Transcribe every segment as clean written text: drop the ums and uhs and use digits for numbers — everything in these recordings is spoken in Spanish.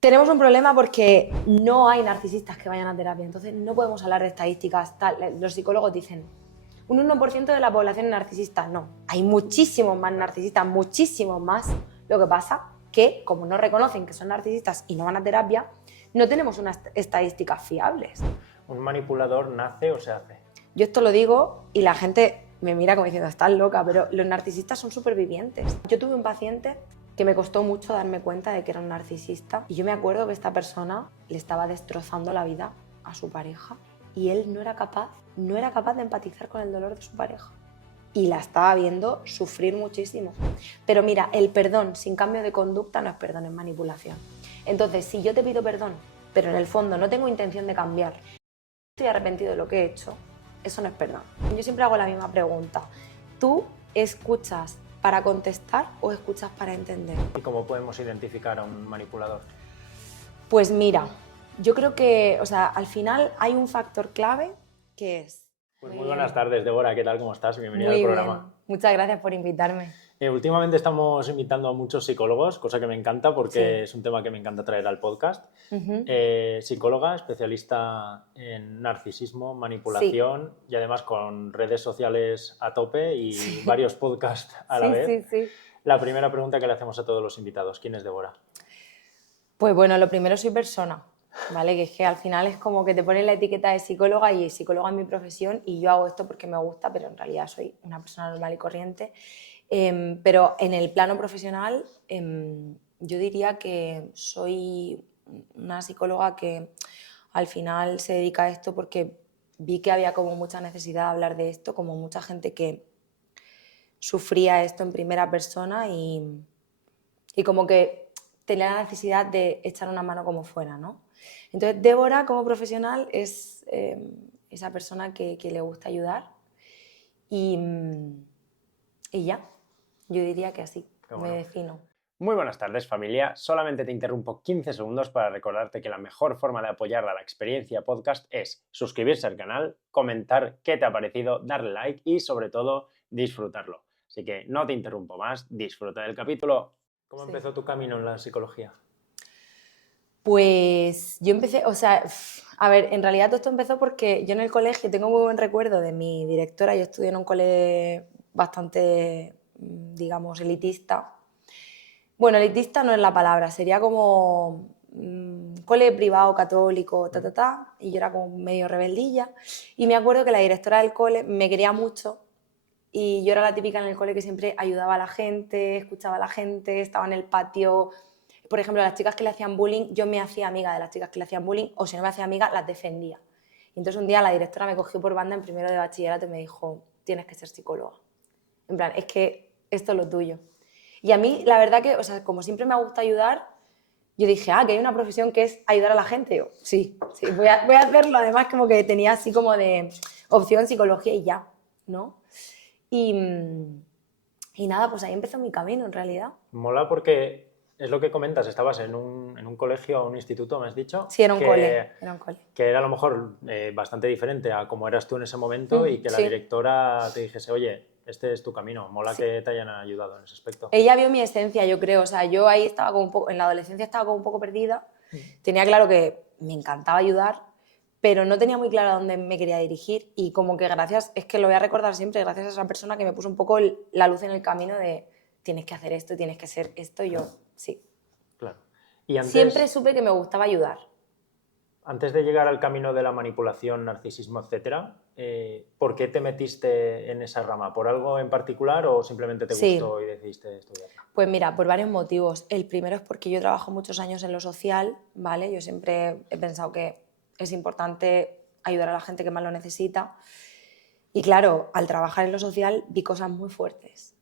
Tenemos un problema porque no hay narcisistas que vayan a terapia, entonces no podemos hablar de estadísticas. Los psicólogos dicen, un 1% de la población es narcisista. No, hay muchísimos más narcisistas, muchísimos más. Lo que pasa que, como no reconocen que son narcisistas y no van a terapia, no tenemos unas estadísticas fiables. ¿Un manipulador nace o se hace? Yo esto lo digo y la gente me mira como diciendo, estás loca, pero los narcisistas son supervivientes. Yo tuve un paciente que me costó mucho darme cuenta de que era un narcisista y yo me acuerdo que esta persona le estaba destrozando la vida a su pareja y él no era capaz de empatizar con el dolor de su pareja y la estaba viendo sufrir muchísimo. Pero mira, el perdón sin cambio de conducta no es perdón, es manipulación. Entonces, si yo te pido perdón, pero en el fondo no tengo intención de cambiar, estoy arrepentido de lo que he hecho, eso no es perdón. Yo siempre hago la misma pregunta. ¿Tú escuchas para contestar o escuchas para entender? ¿Y cómo podemos identificar a un manipulador? Pues mira, yo creo que, al final hay un factor clave que es... Pues muy buenas tardes, Débora, ¿qué tal? ¿Cómo estás? Bienvenida Muy al programa. bien. Muchas gracias por invitarme. Últimamente estamos invitando a muchos psicólogos, cosa que me encanta porque Sí. es un tema que me encanta traer al podcast. Psicóloga, especialista en narcisismo, manipulación y además con redes sociales a tope y varios podcasts a la vez. Sí. La primera pregunta que le hacemos a todos los invitados, ¿quién es Débora? Pues bueno, lo primero soy persona, ¿vale? Que es que al final es como que te ponen la etiqueta de psicóloga y psicóloga es mi profesión y yo hago esto porque me gusta, pero en realidad soy una persona normal y corriente. Pero en el plano profesional yo diría que soy una psicóloga que al final se dedica a esto porque vi que había como mucha necesidad de hablar de esto, como mucha gente que sufría esto en primera persona y como que tenía la necesidad de echar una mano como fuera, ¿no? Entonces, Débora, como profesional, es esa persona que le gusta ayudar y ya, yo diría que así me defino. Muy buenas tardes, familia. Solamente te interrumpo 15 segundos para recordarte que la mejor forma de apoyar a la experiencia podcast es suscribirse al canal, comentar qué te ha parecido, darle like y, sobre todo, disfrutarlo. Así que no te interrumpo más, disfruta del capítulo. ¿Cómo empezó tu camino en la psicología? Pues yo empecé, a ver, en realidad todo esto empezó porque yo en el colegio tengo muy buen recuerdo de mi directora. Yo estudié en un colegio bastante, digamos, elitista. Bueno, elitista no es la palabra, sería como cole privado, católico, y yo era como medio rebeldilla. Y me acuerdo que la directora del cole me quería mucho y yo era la típica en el cole que siempre ayudaba a la gente, escuchaba a la gente, estaba en el patio. Por ejemplo, a las chicas que le hacían bullying, yo me hacía amiga de las chicas que le hacían bullying, o si no me hacía amiga, las defendía. Y entonces un día la directora me cogió por banda en primero de bachillerato y me dijo, tienes que ser psicóloga. En plan, es que esto es lo tuyo. Y a mí, la verdad que, como siempre me gusta ayudar, yo dije, que hay una profesión que es ayudar a la gente. Yo, sí, voy a hacerlo. Además, como que tenía así como de opción psicología y ya, ¿no? Y nada, pues ahí empezó mi camino, en realidad. Mola porque es lo que comentas, estabas en un colegio o un instituto, me has dicho. Sí, era un cole. Que era a lo mejor bastante diferente a cómo eras tú en ese momento y que la directora te dijese, oye, este es tu camino. Mola que te hayan ayudado en ese aspecto. Ella vio mi esencia, yo creo. Yo ahí estaba como un poco, en la adolescencia estaba como un poco perdida. Tenía claro que me encantaba ayudar, pero no tenía muy claro a dónde me quería dirigir y como que es que lo voy a recordar siempre, gracias a esa persona que me puso un poco la luz en el camino de tienes que hacer esto, tienes que ser esto, y yo, sí. Claro. Y antes, siempre supe que me gustaba ayudar. Antes de llegar al camino de la manipulación, narcisismo, etcétera, ¿por qué te metiste en esa rama? ¿Por algo en particular o simplemente te gustó y decidiste estudiarla? Pues mira, por varios motivos. El primero es porque yo trabajo muchos años en lo social, ¿vale? Yo siempre he pensado que es importante ayudar a la gente que más lo necesita. Y claro, al trabajar en lo social vi cosas muy fuertes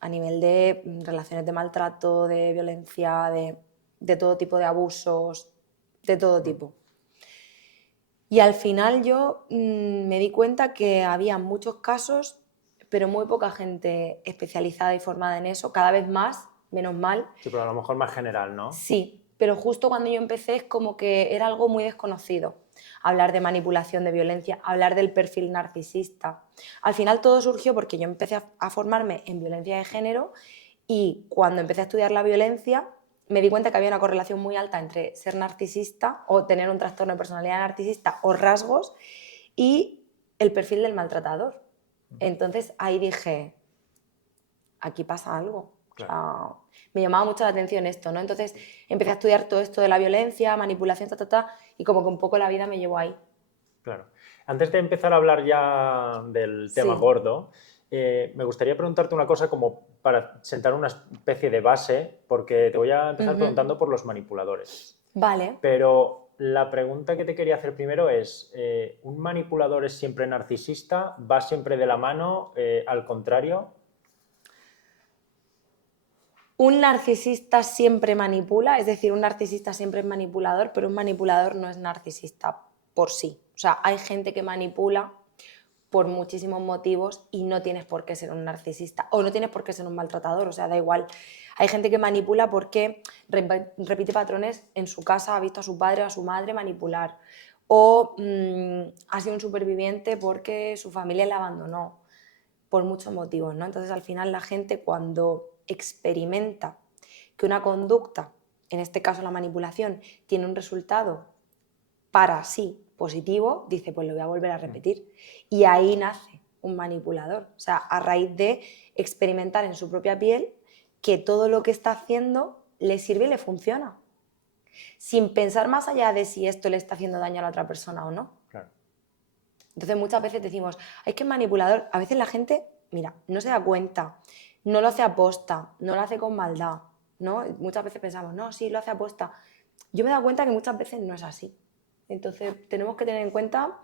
a nivel de relaciones de maltrato, de violencia, de todo tipo de abusos, de todo tipo. Y al final yo me di cuenta que había muchos casos, pero muy poca gente especializada y formada en eso, cada vez más, menos mal. Sí, pero a lo mejor más general, ¿no? Sí, pero justo cuando yo empecé es como que era algo muy desconocido. Hablar de manipulación, de violencia, hablar del perfil narcisista. Al final todo surgió porque yo empecé a formarme en violencia de género y cuando empecé a estudiar la violencia me di cuenta que había una correlación muy alta entre ser narcisista o tener un trastorno de personalidad narcisista o rasgos y el perfil del maltratador. Entonces ahí dije, aquí pasa algo. Claro. O sea, me llamaba mucho la atención esto, ¿no? Entonces empecé a estudiar todo esto de la violencia, manipulación, y como que un poco la vida me llevó ahí. Claro. Antes de empezar a hablar ya del tema Sí. gordo, me gustaría preguntarte una cosa como para sentar una especie de base, porque te voy a empezar preguntando por los manipuladores. Vale. Pero la pregunta que te quería hacer primero es, ¿un manipulador es siempre narcisista? ¿Va siempre de la mano? ¿Al contrario? Un narcisista siempre manipula, es decir, un narcisista siempre es manipulador, pero un manipulador no es narcisista por sí. O sea, hay gente que manipula por muchísimos motivos y no tienes por qué ser un narcisista o no tienes por qué ser un maltratador, o sea, da igual. Hay gente que manipula porque repite patrones en su casa, ha visto a su padre o a su madre manipular, o ha sido un superviviente porque su familia le abandonó, por muchos motivos, ¿no? Entonces, al final, la gente cuando experimenta que una conducta, en este caso la manipulación, tiene un resultado para sí positivo, dice, pues lo voy a volver a repetir. Y ahí nace un manipulador. O sea, a raíz de experimentar en su propia piel que todo lo que está haciendo le sirve y le funciona. Sin pensar más allá de si esto le está haciendo daño a la otra persona o no. Claro. Entonces muchas veces decimos, es que es manipulador. A veces la gente, mira, no se da cuenta, no lo hace aposta, no lo hace con maldad, ¿no? Muchas veces pensamos, no, sí, lo hace aposta. Yo me he dado cuenta que muchas veces no es así. Entonces tenemos que tener en cuenta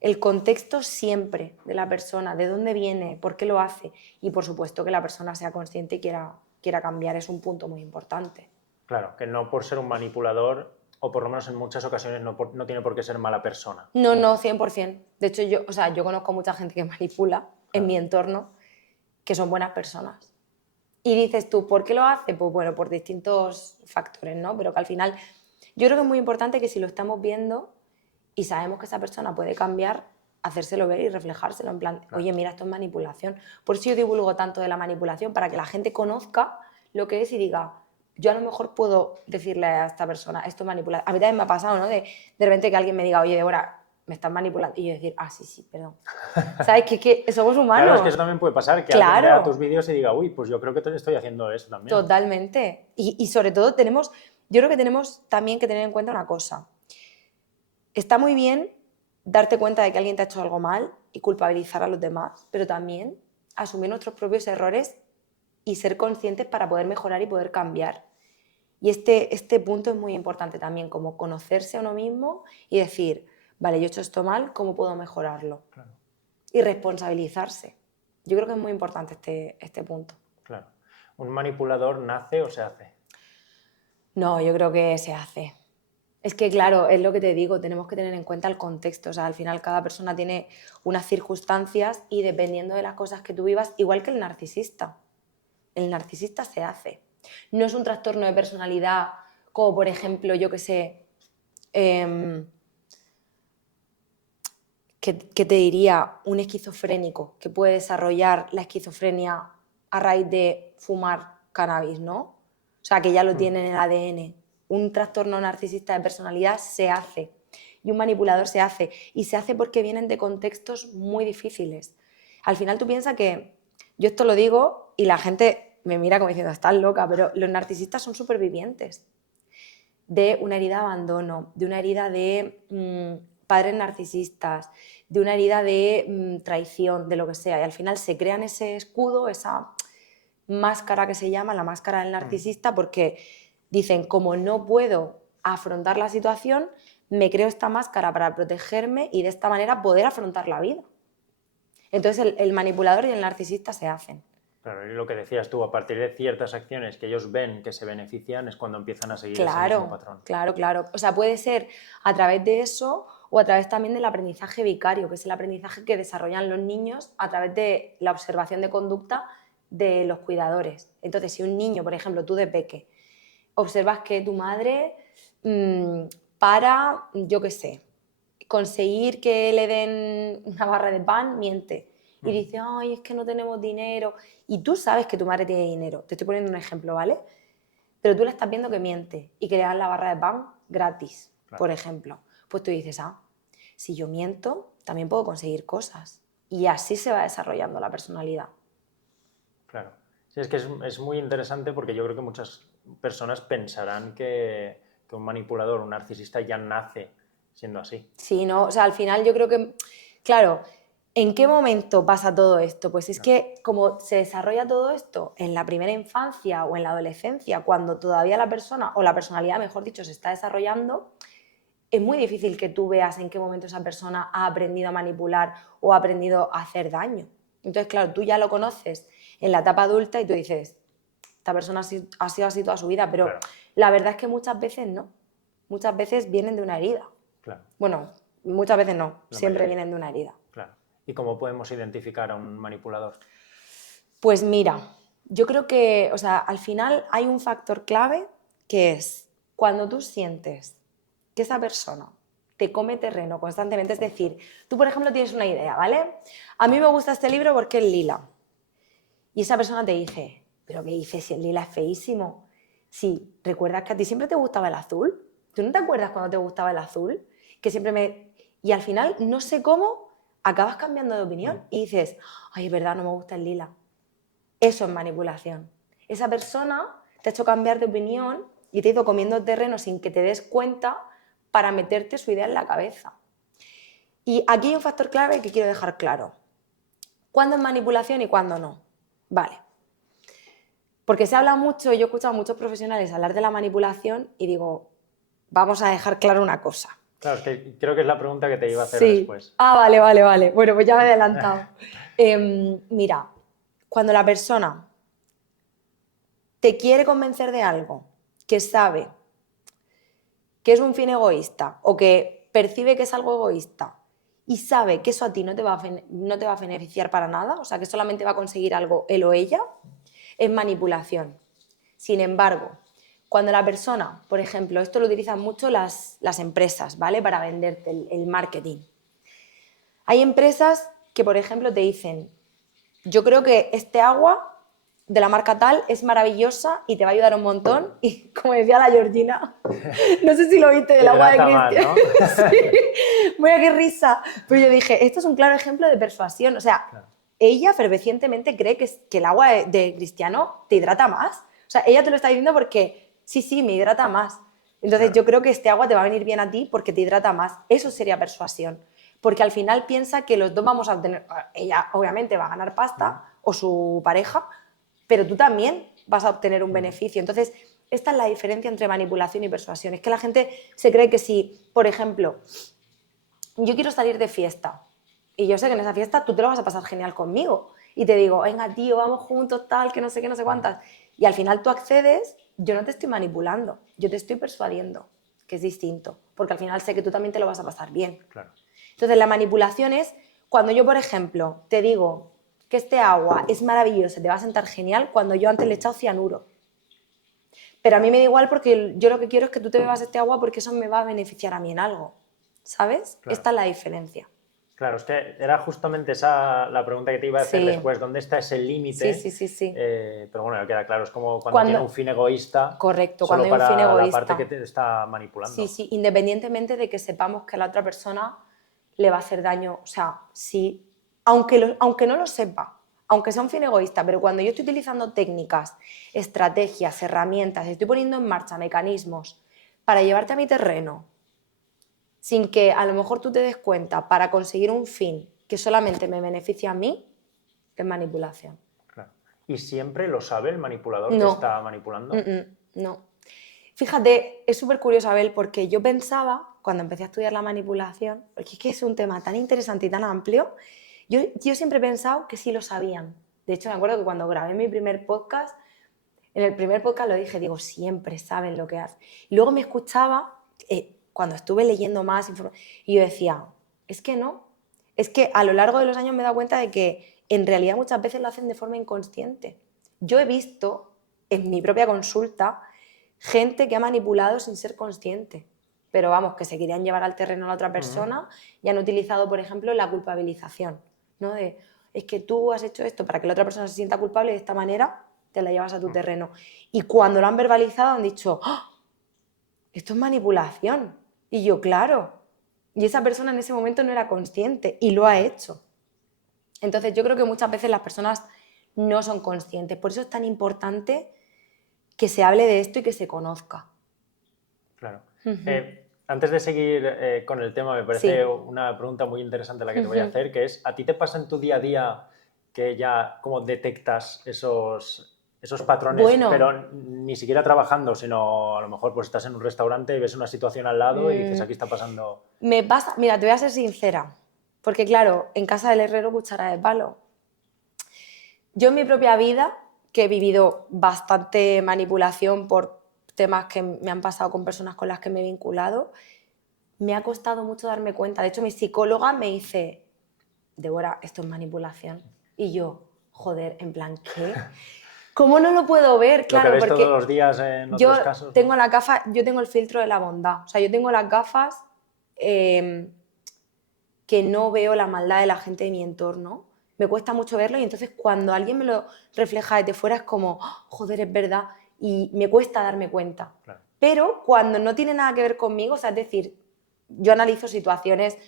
el contexto siempre de la persona, de dónde viene, por qué lo hace y por supuesto que la persona sea consciente y quiera cambiar, es un punto muy importante. Claro, que no por ser un manipulador, o por lo menos en muchas ocasiones no tiene por qué ser mala persona. No, 100%. De hecho, yo conozco mucha gente que manipula en mi entorno que son buenas personas. Y dices tú, ¿por qué lo hace? Pues bueno, por distintos factores, ¿no? Pero que al final, yo creo que es muy importante que si lo estamos viendo y sabemos que esa persona puede cambiar, hacérselo ver y reflejárselo en plan, oye, mira, esto es manipulación. Por eso yo divulgo tanto de la manipulación, para que la gente conozca lo que es y diga, yo a lo mejor puedo decirle a esta persona, esto es manipulación. A mí también me ha pasado, ¿no? De repente que alguien me diga, oye, Débora, me están manipulando. Y yo decir, sí, perdón. ¿Sabes? Que somos humanos. Claro, es que eso también puede pasar, que alguien vea tus vídeos y diga, uy, pues yo creo que estoy haciendo eso también. Totalmente. Y sobre todo yo creo que tenemos también que tener en cuenta una cosa. Está muy bien darte cuenta de que alguien te ha hecho algo mal y culpabilizar a los demás, pero también asumir nuestros propios errores y ser conscientes para poder mejorar y poder cambiar. Y este punto es muy importante también, como conocerse a uno mismo y decir, vale, yo he hecho esto mal, ¿cómo puedo mejorarlo? Claro. Y responsabilizarse. Yo creo que es muy importante este punto. Claro. ¿Un manipulador nace o se hace? No, yo creo que se hace. Es que, claro, es lo que te digo, tenemos que tener en cuenta el contexto. O sea, al final cada persona tiene unas circunstancias y dependiendo de las cosas que tú vivas, igual que el narcisista se hace. No es un trastorno de personalidad como, por ejemplo, yo qué sé, ¿qué te diría? Un esquizofrénico que puede desarrollar la esquizofrenia a raíz de fumar cannabis, ¿no? O sea, que ya lo tiene en el ADN. Un trastorno narcisista de personalidad se hace y un manipulador se hace. Y se hace porque vienen de contextos muy difíciles. Al final tú piensas que yo esto lo digo y la gente me mira como diciendo, estás loca, pero los narcisistas son supervivientes de una herida de abandono, de una herida de padres narcisistas, de una herida de traición, de lo que sea. Y al final se crean ese escudo, esa máscara que se llama la máscara del narcisista, porque dicen, como no puedo afrontar la situación, me creo esta máscara para protegerme y de esta manera poder afrontar la vida. Entonces el manipulador y el narcisista se hacen. Claro, y lo que decías tú, a partir de ciertas acciones que ellos ven que se benefician es cuando empiezan a seguir ese mismo patrón. Claro. O sea, puede ser a través de eso o a través también del aprendizaje vicario, que es el aprendizaje que desarrollan los niños a través de la observación de conducta de los cuidadores. Entonces, si un niño, por ejemplo, tú de peque, observas que tu madre para, yo qué sé, conseguir que le den una barra de pan, miente. Y dice, es que no tenemos dinero. Y tú sabes que tu madre tiene dinero. Te estoy poniendo un ejemplo, ¿vale? pero tú le estás viendo que miente y que le dan la barra de pan gratis, Claro. por ejemplo. Pues tú dices, si yo miento, también puedo conseguir cosas. Y así se va desarrollando la personalidad. Claro. Sí, es que es muy interesante porque yo creo que muchas personas pensarán que un manipulador, un narcisista ya nace siendo así. Sí, ¿no? O sea, al final yo creo que, claro, ¿en qué momento pasa todo esto? Pues es que como se desarrolla todo esto en la primera infancia o en la adolescencia, cuando todavía la persona, o la personalidad, mejor dicho, se está desarrollando, es muy difícil que tú veas en qué momento esa persona ha aprendido a manipular o ha aprendido a hacer daño. Entonces, claro, tú ya lo conoces en la etapa adulta y tú dices, esta persona ha sido así toda su vida, pero Claro. la verdad es que muchas veces no. Muchas veces vienen de una herida. Claro. Bueno, muchas veces no, La siempre mayoría. vienen de una herida. Claro. ¿Y cómo podemos identificar a un manipulador? Pues mira, yo creo que, o sea, al final hay un factor clave que es cuando tú sientes que esa persona te come terreno constantemente, es decir, tú por ejemplo tienes una idea, ¿vale? A mí me gusta este libro porque es lila. Y esa persona te dice, ¿pero qué dices si el lila es feísimo? Sí, ¿recuerdas que a ti siempre te gustaba el azul? ¿Tú no te acuerdas cuando te gustaba el azul? Que siempre me... Y al final, no sé cómo, acabas cambiando de opinión y dices, ay, es verdad, no me gusta el lila. Eso es manipulación. Esa persona te ha hecho cambiar de opinión y te ha ido comiendo terreno sin que te des cuenta para meterte su idea en la cabeza. Y aquí hay un factor clave que quiero dejar claro. ¿Cuándo es manipulación y cuándo no? Vale. Porque se habla mucho, y yo he escuchado a muchos profesionales hablar de la manipulación y digo, vamos a dejar claro una cosa. Claro, es que creo que es la pregunta que te iba a hacer Sí. después. Vale. Bueno, pues ya me he adelantado. Mira, cuando la persona te quiere convencer de algo que sabe que es un fin egoísta o que percibe que es algo egoísta y sabe que eso a ti no te va a beneficiar para nada, o sea, que solamente va a conseguir algo él o ella, es manipulación. Sin embargo, cuando la persona, por ejemplo, esto lo utilizan mucho las empresas, ¿vale? Para venderte el marketing. Hay empresas que, por ejemplo, te dicen, yo creo que este agua de la marca tal es maravillosa y te va a ayudar un montón. Y como decía la Georgina, no sé si lo viste del agua de Cristian. ¿No? Sí, mira qué risa. Pero yo dije, esto es un claro ejemplo de persuasión. O sea, Claro. ella fervecientemente cree que el agua de Cristiano te hidrata más. O sea, ella te lo está diciendo porque sí, me hidrata más. Entonces Claro. yo creo que este agua te va a venir bien a ti porque te hidrata más. Eso sería persuasión. Porque al final piensa que los dos vamos a obtener... Ella obviamente va a ganar pasta o su pareja, pero tú también vas a obtener un beneficio. Entonces, esta es la diferencia entre manipulación y persuasión. Es que la gente se cree que si, por ejemplo, yo quiero salir de fiesta y yo sé que en esa fiesta tú te lo vas a pasar genial conmigo y te digo, venga tío, vamos juntos, tal, que no sé qué, no sé cuántas, y al final tú accedes, yo no te estoy manipulando, yo te estoy persuadiendo, que es distinto, porque al final sé que tú también te lo vas a pasar bien. Claro. Entonces la manipulación es cuando yo, por ejemplo, te digo que este agua es maravillosa, te va a sentar genial, cuando yo antes le he echado cianuro. Pero a mí me da igual porque yo lo que quiero es que tú te bebas este agua porque eso me va a beneficiar a mí en algo. ¿Sabes? Claro. Esta es la diferencia. Claro, es que era justamente esa la pregunta que te iba a hacer después. ¿Dónde está ese límite? Sí. Pero bueno, queda claro, es como cuando tiene un fin egoísta. Correcto, solo cuando hay un para fin egoísta. la parte que te está manipulando. Sí, independientemente de que sepamos que a la otra persona le va a hacer daño. O sea, sí, aunque no lo sepa, aunque sea un fin egoísta, pero cuando yo estoy utilizando técnicas, estrategias, herramientas, estoy poniendo en marcha mecanismos para llevarte a mi terreno, sin que a lo mejor tú te des cuenta, para conseguir un fin que solamente me beneficia a mí, es manipulación. Claro. ¿Y siempre lo sabe el manipulador que No. está manipulando? No. Fíjate, es súper curioso, Abel, porque yo pensaba, cuando empecé a estudiar la manipulación, porque es que es un tema tan interesante y tan amplio, yo siempre he pensado que sí lo sabían. De hecho, me acuerdo que cuando grabé mi primer podcast, en el primer podcast lo dije, digo, siempre saben lo que hacen. Y luego me escuchaba, cuando estuve leyendo más información, y yo decía, es que no. Es que a lo largo de los años me he dado cuenta de que en realidad muchas veces lo hacen de forma inconsciente. Yo he visto en mi propia consulta gente que ha manipulado sin ser consciente, pero vamos, que se querían llevar al terreno a la otra persona y han utilizado, por ejemplo, la culpabilización, ¿no? Es que tú has hecho esto para que la otra persona se sienta culpable de esta manera, te la llevas a tu terreno. Y cuando lo han verbalizado han dicho, ¡oh! Esto es manipulación. Y yo, claro. Y esa persona en ese momento no era consciente y lo ha hecho. Entonces yo creo que muchas veces las personas no son conscientes. Por eso es tan importante que se hable de esto y que se conozca. Claro. Antes de seguir con el tema, me parece una pregunta muy interesante la que te voy a hacer, que es, ¿a ti te pasa en tu día a día que ya como detectas esos patrones, Bueno, pero ni siquiera trabajando, sino a lo mejor pues estás en un restaurante y ves una situación al lado y dices, aquí está pasando... me pasa, mira, te voy a ser sincera, porque claro, en casa del herrero cuchara de palo. Yo en mi propia vida, que he vivido bastante manipulación por temas que me han pasado con personas con las que me he vinculado, me ha costado mucho darme cuenta. De hecho, mi psicóloga me dice, Débora, esto es manipulación. Y yo, joder, en plan, ¿qué? ¿Cómo no lo puedo ver? Claro, lo que ves porque todos los días en otros casos, tengo ¿no? las gafas, yo tengo el filtro de la bondad. O sea, yo tengo las gafas que no veo la maldad de la gente de mi entorno. Me cuesta mucho verlo y entonces cuando alguien me lo refleja desde fuera es como, oh, joder, es verdad, y me cuesta darme cuenta. Claro. Pero cuando no tiene nada que ver conmigo, o sea, es decir, yo analizo situaciones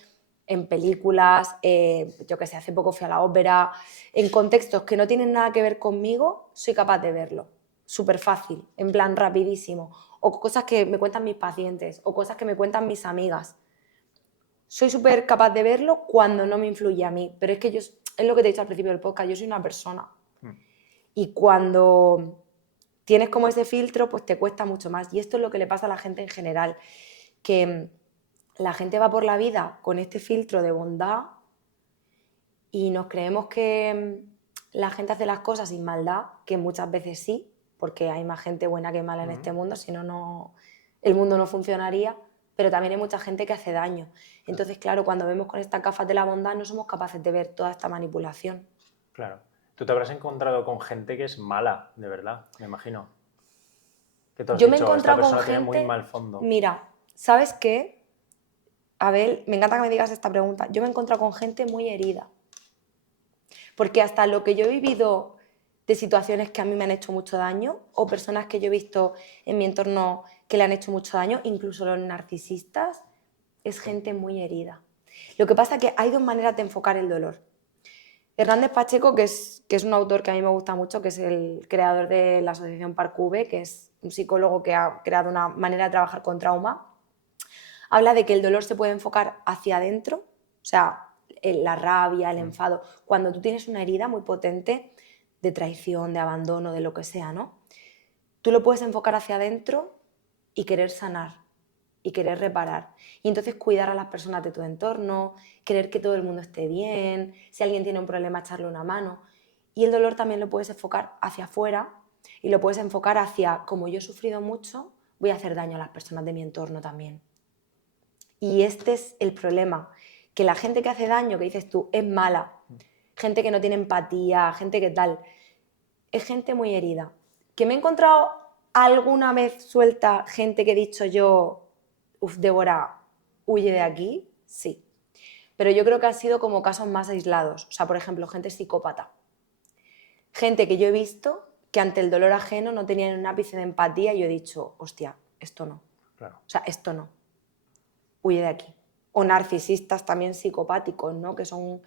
en películas, yo que sé, hace poco fui a la ópera, en contextos que no tienen nada que ver conmigo, soy capaz de verlo. Súper fácil, en plan rapidísimo. O cosas que me cuentan mis pacientes, o cosas que me cuentan mis amigas. Soy súper capaz de verlo cuando no me influye a mí, pero es que es lo que te he dicho al principio del podcast, yo soy una persona. Y cuando tienes como ese filtro, pues te cuesta mucho más. Y esto es lo que le pasa a la gente en general, que la gente va por la vida con este filtro de bondad y nos creemos que la gente hace las cosas sin maldad, que muchas veces sí, porque hay más gente buena que mala en este mundo, si no, el mundo no funcionaría, pero también hay mucha gente que hace daño. Entonces, claro, cuando vemos con estas gafas de la bondad no somos capaces de ver toda esta manipulación. Claro. Tú te habrás encontrado con gente que es mala, de verdad, me imagino. Que tú has Yo me he dicho, esta encontrado con persona tiene muy gente, mal fondo. mira, ¿sabes qué? Abel, me encanta que me digas esta pregunta. Yo me he encontrado con gente muy herida. Porque hasta lo que yo he vivido de situaciones que a mí me han hecho mucho daño o personas que yo he visto en mi entorno que le han hecho mucho daño, incluso los narcisistas, es gente muy herida. Lo que pasa es que hay dos maneras de enfocar el dolor. Hernández Pacheco, que es un autor que a mí me gusta mucho, que es el creador de la asociación Parcube, que es un psicólogo que ha creado una manera de trabajar con trauma, habla de que el dolor se puede enfocar hacia adentro, o sea, la rabia, el enfado. Cuando tú tienes una herida muy potente de traición, de abandono, de lo que sea, ¿no? Tú lo puedes enfocar hacia adentro y querer sanar y querer reparar. Y entonces cuidar a las personas de tu entorno, querer que todo el mundo esté bien, si alguien tiene un problema, echarle una mano. Y el dolor también lo puedes enfocar hacia afuera y lo puedes enfocar hacia, como yo he sufrido mucho, voy a hacer daño a las personas de mi entorno también. Y este es el problema, que la gente que hace daño, que dices tú, es mala, gente que no tiene empatía, gente que tal, es gente muy herida. ¿Que me he encontrado alguna vez suelta gente que he dicho yo, uff, Débora, huye de aquí? Sí. Pero yo creo que han sido como casos más aislados. O sea, por ejemplo, gente psicópata. Gente que yo he visto que ante el dolor ajeno no tenían un ápice de empatía y yo he dicho, hostia, esto no. Claro. O sea, esto no. Huye de aquí. O narcisistas también psicopáticos, ¿no? Que son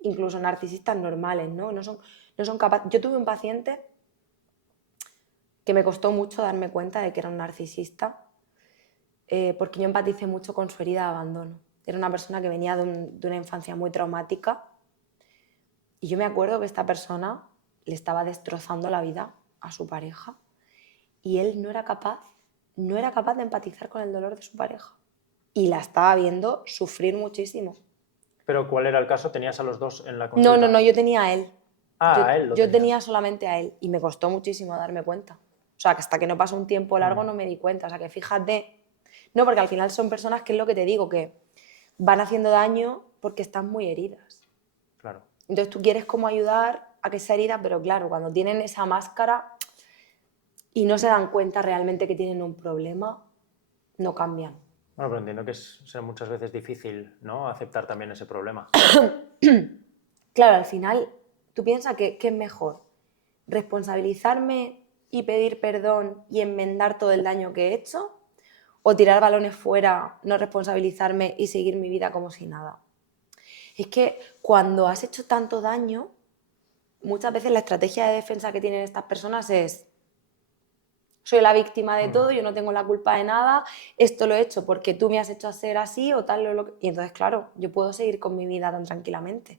incluso narcisistas normales, ¿no? No son capaces. Yo tuve un paciente que me costó mucho darme cuenta de que era un narcisista, porque yo empaticé mucho con su herida de abandono. Era una persona que venía de una infancia muy traumática y yo me acuerdo que esta persona le estaba destrozando la vida a su pareja y él no era capaz de empatizar con el dolor de su pareja. Y la estaba viendo sufrir muchísimo. ¿Pero cuál era el caso? ¿Tenías a los dos en la consulta? No, yo tenía a él. Ah, a él lo Yo tenías. tenía solamente a él y me costó muchísimo darme cuenta. O sea, que hasta que no pasó un tiempo largo no me di cuenta. O sea, que fíjate... No, porque al final son personas que es lo que te digo, que van haciendo daño porque están muy heridas. Claro. Entonces tú quieres como ayudar a que esa herida, pero claro, cuando tienen esa máscara y no se dan cuenta realmente que tienen un problema, no cambian. Bueno, pero entiendo que es muchas veces difícil, ¿no? Aceptar también ese problema. Claro, al final, tú piensas que es mejor responsabilizarme y pedir perdón y enmendar todo el daño que he hecho, o tirar balones fuera, no responsabilizarme y seguir mi vida como si nada. Es que cuando has hecho tanto daño, muchas veces la estrategia de defensa que tienen estas personas es: soy la víctima de todo, yo no tengo la culpa de nada, esto lo he hecho porque tú me has hecho ser así o tal. Y entonces, claro, yo puedo seguir con mi vida tan tranquilamente.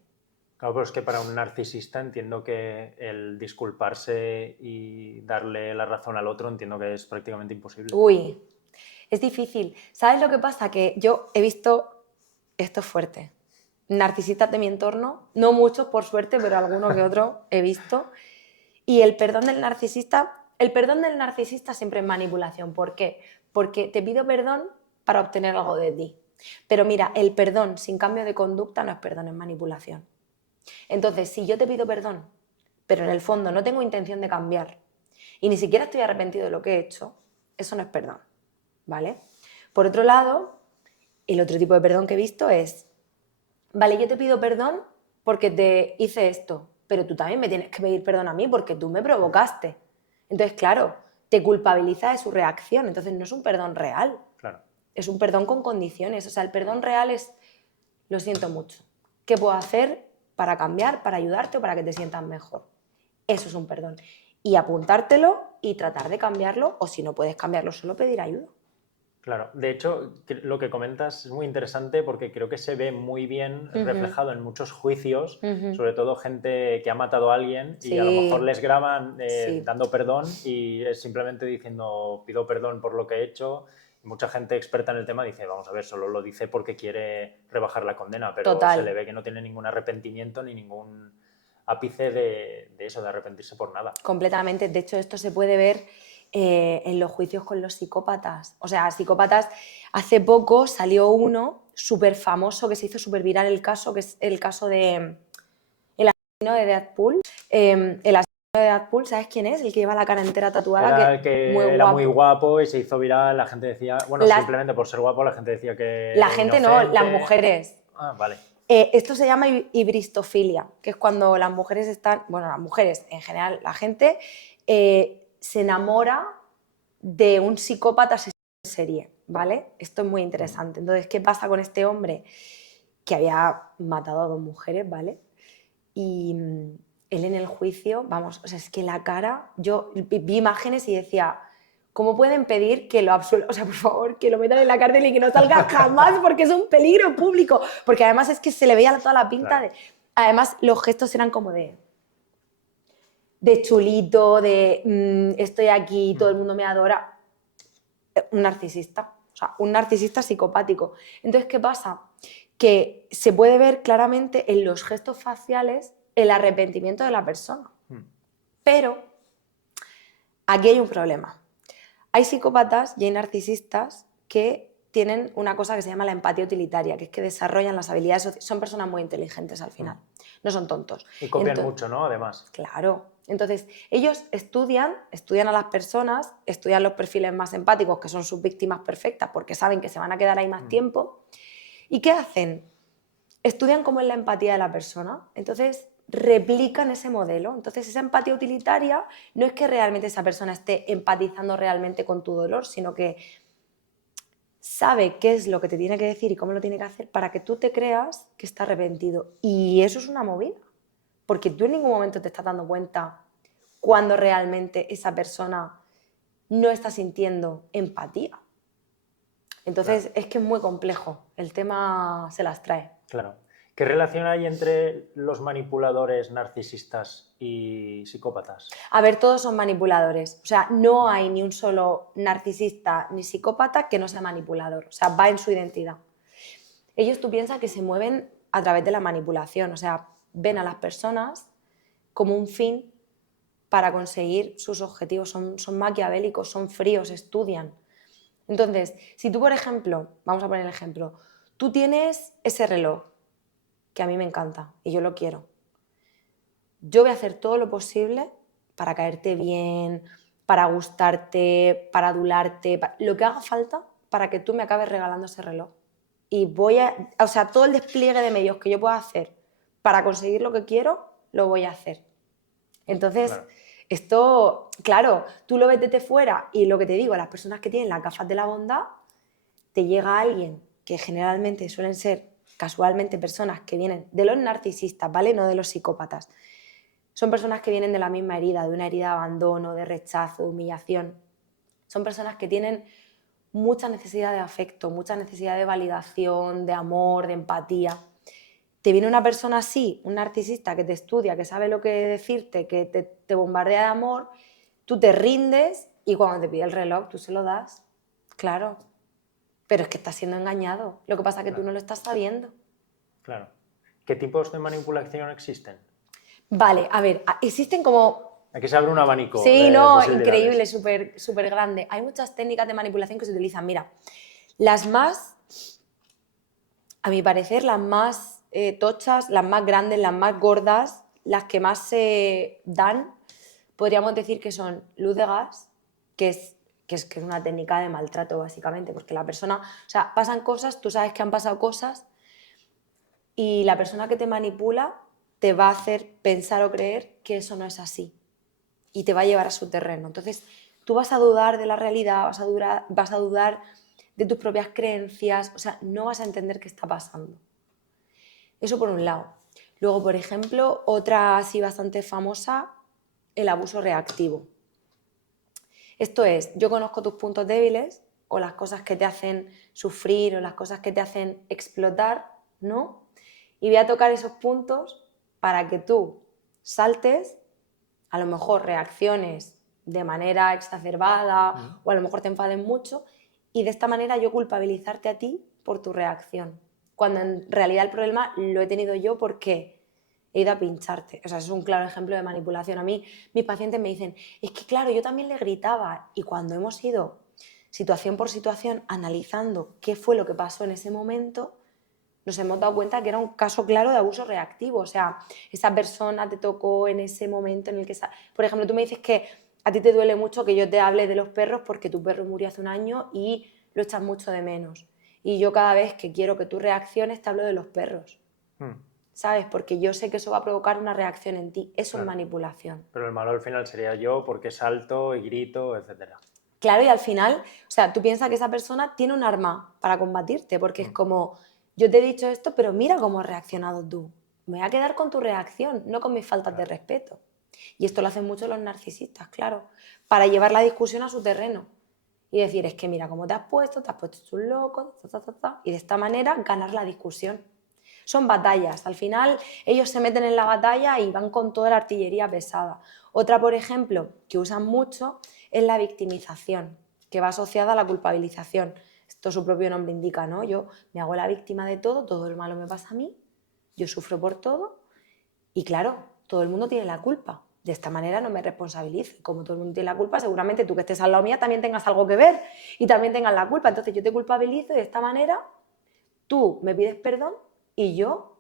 Claro, pero es que para un narcisista entiendo que el disculparse y darle la razón al otro entiendo que es prácticamente imposible. Uy, es difícil. ¿Sabes lo que pasa? Que yo he visto, esto es fuerte, narcisistas de mi entorno, no muchos por suerte, pero alguno que otro he visto. Y el perdón del narcisista siempre es manipulación. ¿Por qué? Porque te pido perdón para obtener algo de ti. Pero mira, el perdón sin cambio de conducta no es perdón, es manipulación. Entonces, si yo te pido perdón, pero en el fondo no tengo intención de cambiar y ni siquiera estoy arrepentido de lo que he hecho, eso no es perdón, ¿vale? Por otro lado, el otro tipo de perdón que he visto es: vale, yo te pido perdón porque te hice esto, pero tú también me tienes que pedir perdón a mí porque tú me provocaste. Entonces, claro, te culpabiliza de su reacción, entonces no es un perdón real. Claro. Es un perdón con condiciones. O sea, el perdón real es: lo siento mucho, ¿qué puedo hacer para cambiar, para ayudarte o para que te sientas mejor? Eso es un perdón. Y apuntártelo y tratar de cambiarlo, o si no puedes cambiarlo, solo pedir ayuda. Claro, de hecho, lo que comentas es muy interesante porque creo que se ve muy bien reflejado en muchos juicios, sobre todo gente que ha matado a alguien y a lo mejor Sí, les graban sí. dando perdón y es simplemente diciendo pido perdón por lo que he hecho. Y mucha gente experta en el tema dice, vamos a ver, solo lo dice porque quiere rebajar la condena, pero se le Total. ve que no tiene ningún arrepentimiento ni ningún ápice de eso, de arrepentirse por nada. Completamente. De hecho, esto se puede ver en los juicios con los psicópatas. O sea, psicópatas, hace poco salió uno súper famoso que se hizo súper viral el caso, que es el caso de el asesino de Deadpool. El asesino de Deadpool, ¿sabes quién es? El que lleva la cara entera tatuada, Era el que muy que era muy guapo. guapo y se hizo viral, la gente decía, bueno, Las, simplemente por ser guapo la gente decía que la era gente no, las inocente. mujeres. Ah, vale. Esto se llama hibristofilia, que es cuando las mujeres están, bueno, las mujeres en general, la gente se enamora de un psicópata asesino en serie, ¿vale? Esto es muy interesante. Entonces, ¿qué pasa con este hombre que había matado a 2 mujeres, ¿vale? Y él en el juicio, vamos, o sea, es que la cara, yo vi imágenes y decía, ¿cómo pueden pedir que lo absuelvan? O sea, por favor, que lo metan en la cárcel y que no salga jamás porque es un peligro público. Porque además es que se le veía toda la pinta Claro. de... Además, los gestos eran como de chulito, de estoy aquí, todo el mundo me adora. Un narcisista, o sea, un narcisista psicopático. Entonces, ¿qué pasa? Que se puede ver claramente en los gestos faciales el arrepentimiento de la persona. Pero aquí hay un problema. Hay psicópatas y hay narcisistas que tienen una cosa que se llama la empatía utilitaria, que es que desarrollan las habilidades sociales. Son personas muy inteligentes al final, no son tontos. Y copian mucho, ¿no? Además. Claro. Entonces, ellos estudian a las personas, estudian los perfiles más empáticos, que son sus víctimas perfectas, porque saben que se van a quedar ahí más tiempo. ¿Y qué hacen? Estudian cómo es la empatía de la persona, entonces replican ese modelo. Entonces, esa empatía utilitaria no es que realmente esa persona esté empatizando realmente con tu dolor, sino que sabe qué es lo que te tiene que decir y cómo lo tiene que hacer para que tú te creas que está arrepentido. Y eso es una movida, porque tú en ningún momento te estás dando cuenta cuando realmente esa persona no está sintiendo empatía. Entonces, Claro. es que es muy complejo, el tema se las trae. Claro. ¿Qué relación hay entre los manipuladores narcisistas y psicópatas? A ver, todos son manipuladores. O sea, no hay ni un solo narcisista ni psicópata que no sea manipulador. O sea, va en su identidad. Ellos, tú piensas que se mueven a través de la manipulación. O sea, ven a las personas como un fin para conseguir sus objetivos. Son maquiavélicos, son fríos, estudian. Entonces, si tú, por ejemplo, vamos a poner el ejemplo, tú tienes ese reloj que a mí me encanta y yo lo quiero. Yo voy a hacer todo lo posible para caerte bien, para gustarte, para adularte, lo que haga falta para que tú me acabes regalando ese reloj. Y o sea, todo el despliegue de medios que yo pueda hacer para conseguir lo que quiero, lo voy a hacer. Entonces, Claro. Esto, claro, tú lo ves desde fuera y lo que te digo, las personas que tienen las gafas de la bondad, te llega alguien que generalmente suelen ser casualmente personas que vienen de los narcisistas, ¿vale? No de los psicópatas. Son personas que vienen de la misma herida, de una herida de abandono, de rechazo, de humillación. Son personas que tienen mucha necesidad de afecto, mucha necesidad de validación, de amor, de empatía. Te viene una persona así, un narcisista que te estudia, que sabe lo que decirte, que te bombardea de amor, tú te rindes y cuando te pide el reloj tú se lo das. Claro, pero es que estás siendo engañado. Lo que pasa es que tú no lo estás sabiendo. Claro. ¿Qué tipos de manipulación existen? Vale, a ver, existen como... Aquí se abre un abanico Sí, de no, posibilidades. increíble, súper súper grande. Hay muchas técnicas de manipulación que se utilizan. Mira, las más, a mi parecer, las más tochas, las más grandes, las más gordas, las que más se dan, podríamos decir que son luz de gas, que es una técnica de maltrato, básicamente, porque la persona, o sea, pasan cosas, tú sabes que han pasado cosas y la persona que te manipula te va a hacer pensar o creer que eso no es así y te va a llevar a su terreno. Entonces, tú vas a dudar de la realidad, vas a dudar de tus propias creencias, o sea, no vas a entender qué está pasando. Eso por un lado. Luego, por ejemplo, otra así bastante famosa, el abuso reactivo. Esto es, yo conozco tus puntos débiles o las cosas que te hacen sufrir o las cosas que te hacen explotar, ¿no? Y voy a tocar esos puntos para que tú saltes, a lo mejor reacciones de manera exacerbada o a lo mejor te enfades mucho y de esta manera yo culpabilizarte a ti por tu reacción. Cuando en realidad el problema lo he tenido yo porque he ido a pincharte. O sea, es un claro ejemplo de manipulación. A mí mis pacientes me dicen, es que claro, yo también le gritaba y cuando hemos ido situación por situación analizando qué fue lo que pasó en ese momento, nos hemos dado cuenta que era un caso claro de abuso reactivo. O sea, esa persona te tocó en ese momento en el que... Por ejemplo, tú me dices que a ti te duele mucho que yo te hable de los perros porque tu perro murió hace un año y lo echas mucho de menos. Y yo cada vez que quiero que tú reacciones te hablo de los perros. ¿Sabes? Porque yo sé que eso va a provocar una reacción en ti. Eso es manipulación. Pero el malo al final sería yo porque salto y grito, etcétera. Claro, y al final, o sea, tú piensas que esa persona tiene un arma para combatirte, porque es como, yo te he dicho esto, pero mira cómo has reaccionado tú. Me voy a quedar con tu reacción, no con mis faltas de respeto. Y esto lo hacen mucho los narcisistas, claro, para llevar la discusión a su terreno. Y decir, es que mira cómo te has puesto un loco, y de esta manera ganar la discusión. Son batallas, al final ellos se meten en la batalla y van con toda la artillería pesada. Otra, por ejemplo, que usan mucho es la victimización, que va asociada a la culpabilización. Esto su propio nombre indica, ¿no? Yo me hago la víctima de todo el malo me pasa a mí, yo sufro por todo y claro, todo el mundo tiene la culpa. De esta manera no me responsabilizo. Como todo el mundo tiene la culpa, seguramente tú que estés al lado mía también tengas algo que ver y también tengas la culpa. Entonces yo te culpabilizo y de esta manera tú me pides perdón y yo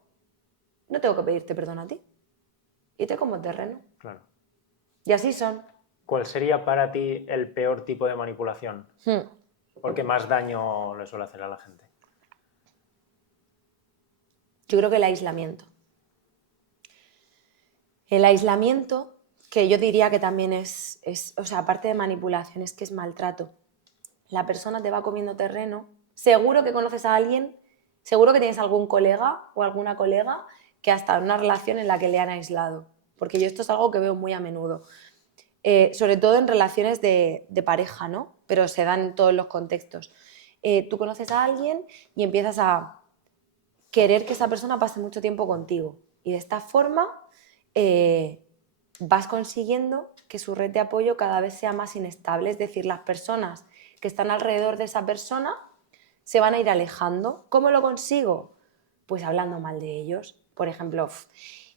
no tengo que pedirte perdón a ti. Y te como terreno. Claro. Y así son. ¿Cuál sería para ti el peor tipo de manipulación? Porque más daño le suele hacer a la gente. Yo creo que el aislamiento. El aislamiento, que yo diría que también es, o sea, aparte de manipulación, es que es maltrato. La persona te va comiendo terreno. Seguro que conoces a alguien, seguro que tienes algún colega o alguna colega que ha estado en una relación en la que le han aislado. Porque yo esto es algo que veo muy a menudo. Sobre todo en relaciones de pareja, ¿no? Pero se dan en todos los contextos. Tú conoces a alguien y empiezas a querer que esa persona pase mucho tiempo contigo. Y de esta forma vas consiguiendo que su red de apoyo cada vez sea más inestable. Es decir, las personas que están alrededor de esa persona se van a ir alejando. ¿Cómo lo consigo? Pues hablando mal de ellos. Por ejemplo,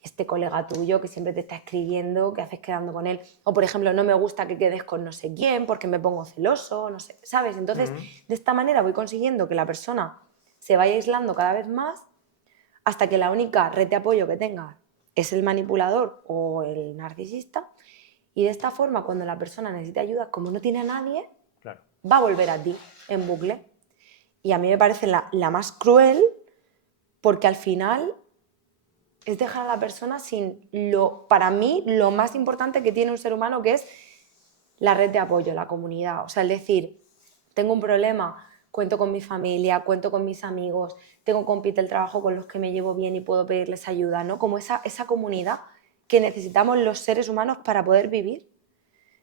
este colega tuyo que siempre te está escribiendo, que haces quedando con él. O, por ejemplo, no me gusta que quedes con no sé quién porque me pongo celoso, no sé, ¿sabes? Entonces, de esta manera voy consiguiendo que la persona se vaya aislando cada vez más hasta que la única red de apoyo que tenga es el manipulador o el narcisista. Y de esta forma, cuando la persona necesita ayuda, como no tiene a nadie, claro, va a volver a ti en bucle. Y a mí me parece la más cruel porque al final es dejar a la persona sin para mí, lo más importante que tiene un ser humano, que es la red de apoyo, la comunidad. O sea, el decir, tengo un problema, cuento con mi familia, cuento con mis amigos, tengo compis del trabajo con los que me llevo bien y puedo pedirles ayuda, ¿no? Como esa comunidad que necesitamos los seres humanos para poder vivir.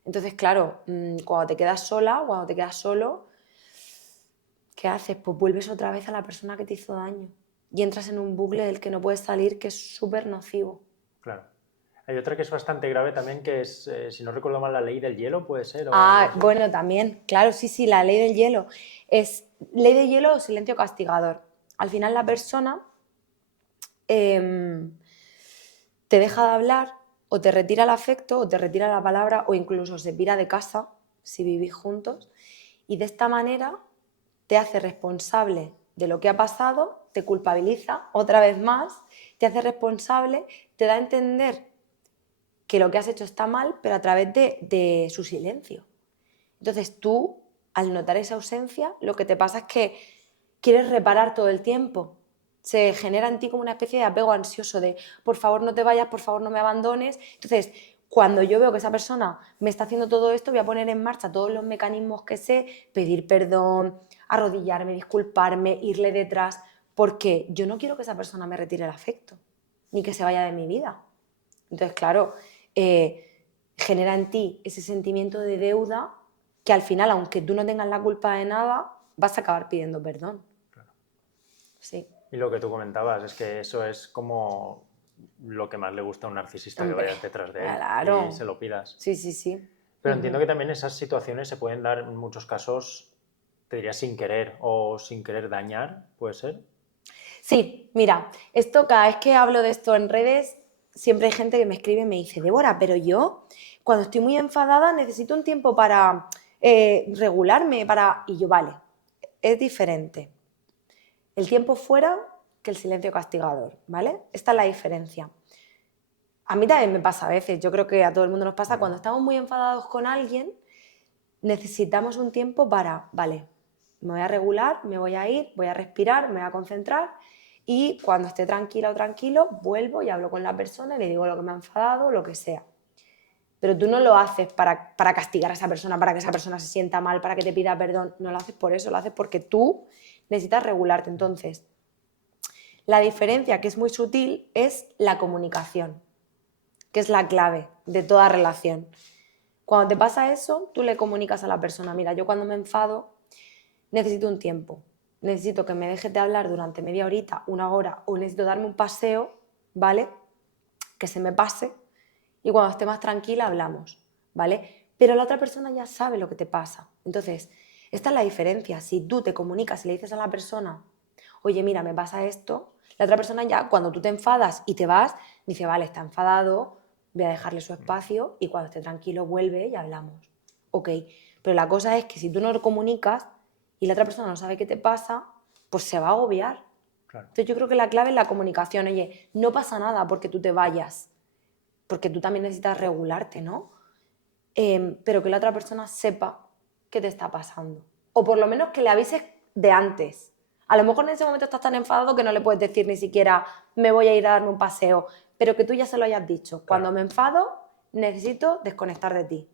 Entonces, claro, cuando te quedas sola, cuando te quedas solo, ¿qué haces? Pues vuelves otra vez a la persona que te hizo daño y entras en un bucle del que no puedes salir, que es súper nocivo. Claro. Hay otra que es bastante grave también, que es, si no recuerdo mal, la ley del hielo, puede ser. O algo así. Bueno, también, claro, sí, la ley del hielo. Es ley del hielo o silencio castigador. Al final la persona te deja de hablar o te retira el afecto o te retira la palabra o incluso se pira de casa si vivís juntos y de esta manera te hace responsable de lo que ha pasado, te culpabiliza otra vez más, te hace responsable, te da a entender que lo que has hecho está mal, pero a través de su silencio. Entonces tú, al notar esa ausencia, lo que te pasa es que quieres reparar todo el tiempo. Se genera en ti como una especie de apego ansioso de por favor no te vayas, por favor no me abandones. Entonces, cuando yo veo que esa persona me está haciendo todo esto, voy a poner en marcha todos los mecanismos que sé, pedir perdón, arrodillarme, disculparme, irle detrás, porque yo no quiero que esa persona me retire el afecto, ni que se vaya de mi vida. Entonces, claro, genera en ti ese sentimiento de deuda que al final, aunque tú no tengas la culpa de nada, vas a acabar pidiendo perdón. Claro. Sí. Y lo que tú comentabas es que eso es como lo que más le gusta a un narcisista, que vayas detrás de él Claro. y se lo pidas. Sí. Pero entiendo que también esas situaciones se pueden dar en muchos casos, te diría, sin querer o sin querer dañar, ¿puede ser? Sí, mira, esto cada vez que hablo de esto en redes, siempre hay gente que me escribe y me dice, Débora, pero yo cuando estoy muy enfadada necesito un tiempo para regularme, para... Y yo, vale, es diferente. El tiempo fuera que el silencio castigador, ¿vale? Esta es la diferencia. A mí también me pasa a veces, yo creo que a todo el mundo nos pasa, cuando estamos muy enfadados con alguien, necesitamos un tiempo para, vale, me voy a regular, me voy a ir, voy a respirar, me voy a concentrar y cuando esté tranquila o tranquilo, vuelvo y hablo con la persona y le digo lo que me ha enfadado, lo que sea. Pero tú no lo haces para castigar a esa persona, para que esa persona se sienta mal, para que te pida perdón, no lo haces por eso, lo haces porque tú necesitas regularte. Entonces, la diferencia, que es muy sutil, es la comunicación, que es la clave de toda relación. Cuando te pasa eso, tú le comunicas a la persona, mira, yo cuando me enfado necesito un tiempo, necesito que me dejes de hablar durante media horita, una hora, o necesito darme un paseo, ¿vale? Que se me pase y cuando esté más tranquila hablamos, ¿vale? Pero la otra persona ya sabe lo que te pasa. Entonces, esta es la diferencia. Si tú te comunicas y le dices a la persona, oye, mira, me pasa esto, la otra persona ya, cuando tú te enfadas y te vas, dice, vale, está enfadado, voy a dejarle su espacio y cuando esté tranquilo vuelve y hablamos. Ok, pero la cosa es que si tú no lo comunicas y la otra persona no sabe qué te pasa, pues se va a agobiar. Claro. Entonces yo creo que la clave es la comunicación. Oye, no pasa nada porque tú te vayas, porque tú también necesitas regularte, ¿no? Pero que la otra persona sepa qué te está pasando. O por lo menos que le avises de antes. A lo mejor en ese momento estás tan enfadado que no le puedes decir ni siquiera me voy a ir a darme un paseo, pero que tú ya se lo hayas dicho. Claro. Cuando me enfado, necesito desconectar de ti.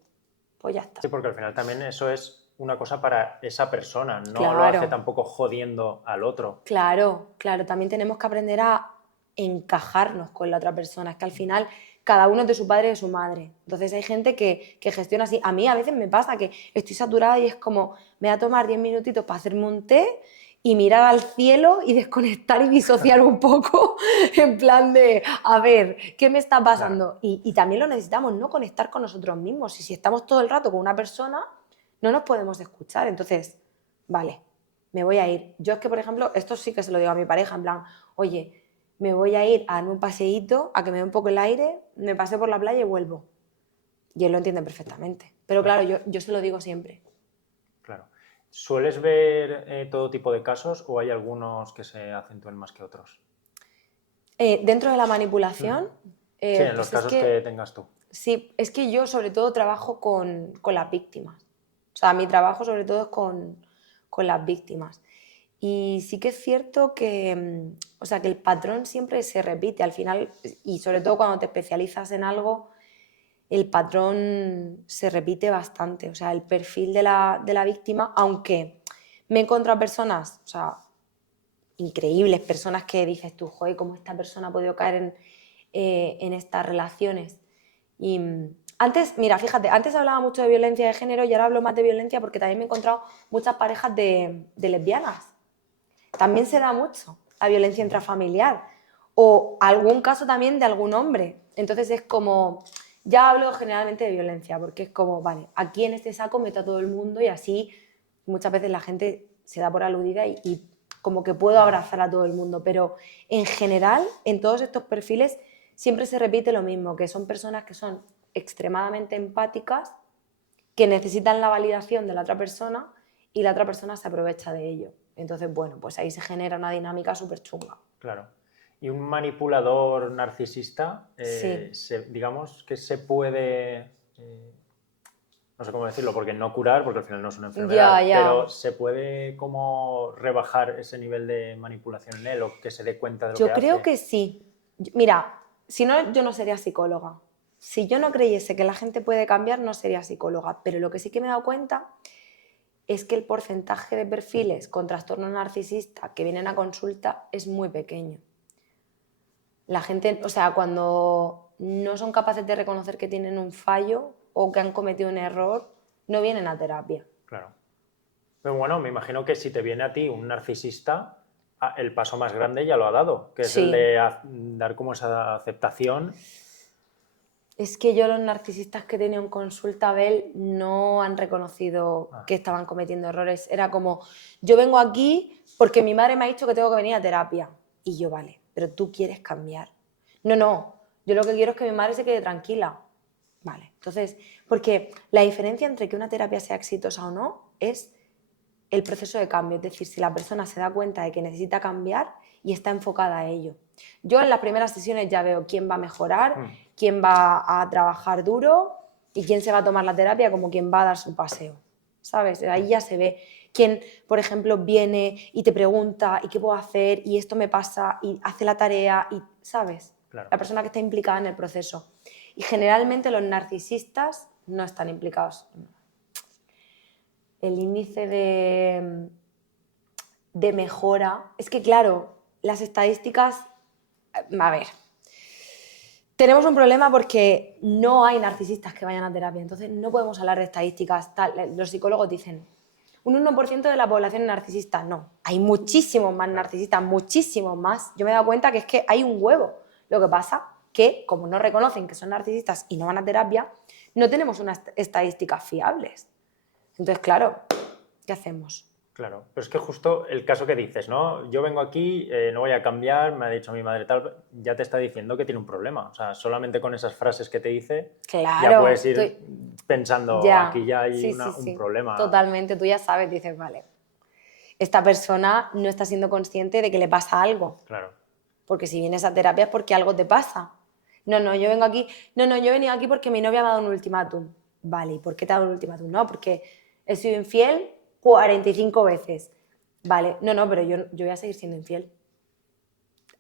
Pues ya está. Sí, porque al final también eso es una cosa para esa persona, no Claro. lo hace tampoco jodiendo al otro. Claro, también tenemos que aprender a encajarnos con la otra persona. Es que al final cada uno es de su padre y de su madre. Entonces hay gente que gestiona así. A mí a veces me pasa que estoy saturada y es como, me voy a tomar 10 minutitos para hacerme un té y mirar al cielo y desconectar y disociar un poco en plan de, a ver, ¿qué me está pasando? Claro. Y también lo necesitamos, ¿no? Conectar con nosotros mismos. Y si estamos todo el rato con una persona, no nos podemos escuchar. Entonces, vale, me voy a ir. Yo es que, por ejemplo, esto sí que se lo digo a mi pareja, en plan, oye, me voy a ir a darme un paseíto, a que me dé un poco el aire, me paseo por la playa y vuelvo. Y él lo entiende perfectamente. Pero claro, yo se lo digo siempre. Claro. ¿Sueles ver todo tipo de casos o hay algunos que se acentúen más que otros? Dentro de la manipulación... Sí, en los casos que tengas tú. Sí, es que yo sobre todo trabajo con las víctimas. O sea, mi trabajo sobre todo es con las víctimas. Y sí que es cierto que, o sea, que el patrón siempre se repite al final, y sobre todo cuando te especializas en algo, el patrón se repite bastante. O sea, el perfil de la víctima, aunque me he encontrado personas, o sea, increíbles, personas que dices tú, joder, ¿cómo esta persona ha podido caer en estas relaciones? Y antes, mira, fíjate, antes hablaba mucho de violencia de género y ahora hablo más de violencia porque también me he encontrado muchas parejas de lesbianas. También se da mucho la violencia intrafamiliar o algún caso también de algún hombre. Entonces es como, ya hablo generalmente de violencia porque es como, vale, aquí en este saco meto a todo el mundo y así muchas veces la gente se da por aludida y como que puedo abrazar a todo el mundo, pero en general, en todos estos perfiles siempre se repite lo mismo, que son personas que son extremadamente empáticas, que necesitan la validación de la otra persona y la otra persona se aprovecha de ello. Entonces, bueno, pues ahí se genera una dinámica súper chunga. Claro. Y un manipulador narcisista, Sí. digamos que se puede, no sé cómo decirlo, porque no curar, porque al final no es una enfermedad, Ya. pero se puede como rebajar ese nivel de manipulación en él o que se dé cuenta de lo Yo que creo hace. que sí. Mira, si no, yo no sería psicóloga. Si yo no creyese que la gente puede cambiar, no sería psicóloga. Pero lo que sí que me he dado cuenta es que el porcentaje de perfiles con trastorno narcisista que vienen a consulta es muy pequeño. La gente, o sea, cuando no son capaces de reconocer que tienen un fallo o que han cometido un error, no vienen a terapia. Claro. Pero bueno, me imagino que si te viene a ti un narcisista, el paso más grande ya lo ha dado, que es el Sí. de dar como esa aceptación. Es que yo los narcisistas que he tenido en consulta, Abel, no han reconocido Ah. que estaban cometiendo errores. Era como, yo vengo aquí porque mi madre me ha dicho que tengo que venir a terapia. Y yo, vale, pero tú quieres cambiar. No, yo lo que quiero es que mi madre se quede tranquila. Vale, entonces, porque la diferencia entre que una terapia sea exitosa o no es el proceso de cambio, es decir, si la persona se da cuenta de que necesita cambiar y está enfocada a ello. Yo en las primeras sesiones ya veo quién va a mejorar, quién va a trabajar duro y quién se va a tomar la terapia como quien va a dar su paseo, ¿sabes? Ahí ya se ve quién, por ejemplo, viene y te pregunta ¿y qué puedo hacer? Y esto me pasa y hace la tarea y, ¿sabes? Claro. La persona que está implicada en el proceso. Y generalmente los narcisistas no están implicados. El índice de mejora. Es que, claro, las estadísticas. A ver. Tenemos un problema porque no hay narcisistas que vayan a terapia, entonces no podemos hablar de estadísticas. Los psicólogos dicen, un 1% de la población es narcisista. No, hay muchísimos más narcisistas, muchísimos más. Yo me he dado cuenta que es que hay un huevo. Lo que pasa que, como no reconocen que son narcisistas y no van a terapia, no tenemos unas estadísticas fiables. Entonces, claro, ¿qué hacemos? Claro, pero es que justo el caso que dices, ¿no? Yo vengo aquí, no voy a cambiar, me ha dicho mi madre tal, ya te está diciendo que tiene un problema. O sea, solamente con esas frases que te dice, Claro, ya puedes ir pensando, aquí ya hay sí. un problema. Totalmente, tú ya sabes, dices, vale, esta persona no está siendo consciente de que le pasa algo. Claro, Porque si vienes a terapia es porque algo te pasa. No, yo vengo aquí, yo he venido aquí porque mi novia me ha dado un ultimátum. Vale, ¿y por qué te ha dado un ultimátum? No, porque he sido infiel 45 veces. Vale, pero yo voy a seguir siendo infiel.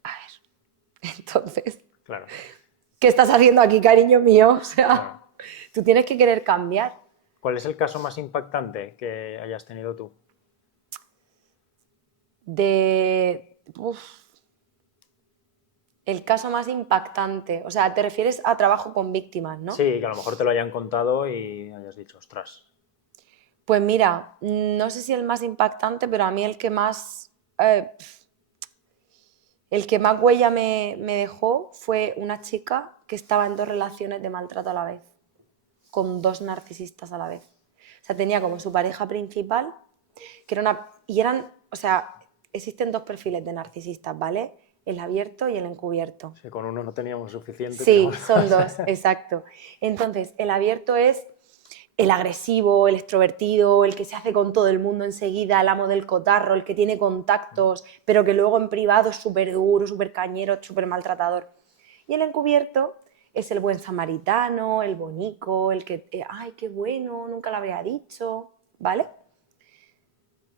A ver, entonces, claro. ¿qué estás haciendo aquí, cariño mío? O sea, Claro. tú tienes que querer cambiar. ¿Cuál es el caso más impactante que hayas tenido tú? El caso más impactante. O sea, te refieres a trabajo con víctimas, ¿no? Sí, que a lo mejor te lo hayan contado y hayas dicho, ostras. Pues mira, no sé si el más impactante, pero a mí el que más huella me dejó fue una chica que estaba en 2 relaciones de maltrato a la vez, con 2 narcisistas a la vez. O sea, tenía como su pareja principal, que era una... Y eran, o sea, existen 2 perfiles de narcisistas, ¿vale? El abierto y el encubierto. Sí, con uno no teníamos suficiente. Sí, son 2, exacto. Entonces, el abierto es el agresivo, el extrovertido, el que se hace con todo el mundo enseguida, el amo del cotarro, el que tiene contactos, pero que luego en privado es súper duro, súper cañero, súper maltratador. Y el encubierto es el buen samaritano, el bonico, el que, ay, qué bueno, nunca lo habría dicho, ¿vale?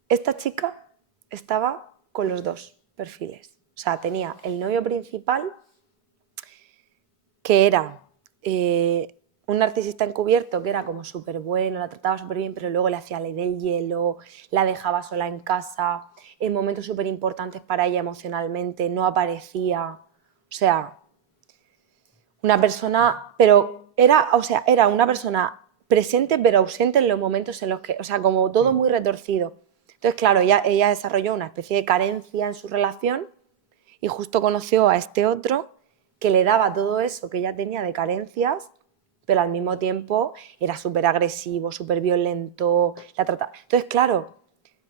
Esta chica estaba con los 2 perfiles. O sea, tenía el novio principal, que era un narcisista encubierto, que era como súper bueno, la trataba súper bien, pero luego le hacía ley del hielo, la dejaba sola en casa, en momentos súper importantes para ella emocionalmente, no aparecía. O sea, una persona, pero era una persona presente pero ausente en los momentos en los que, o sea, como todo muy retorcido. Entonces, claro, ella desarrolló una especie de carencia en su relación y justo conoció a este otro que le daba todo eso que ella tenía de carencias, pero al mismo tiempo era súper agresivo, súper violento, la trataba. Entonces, claro,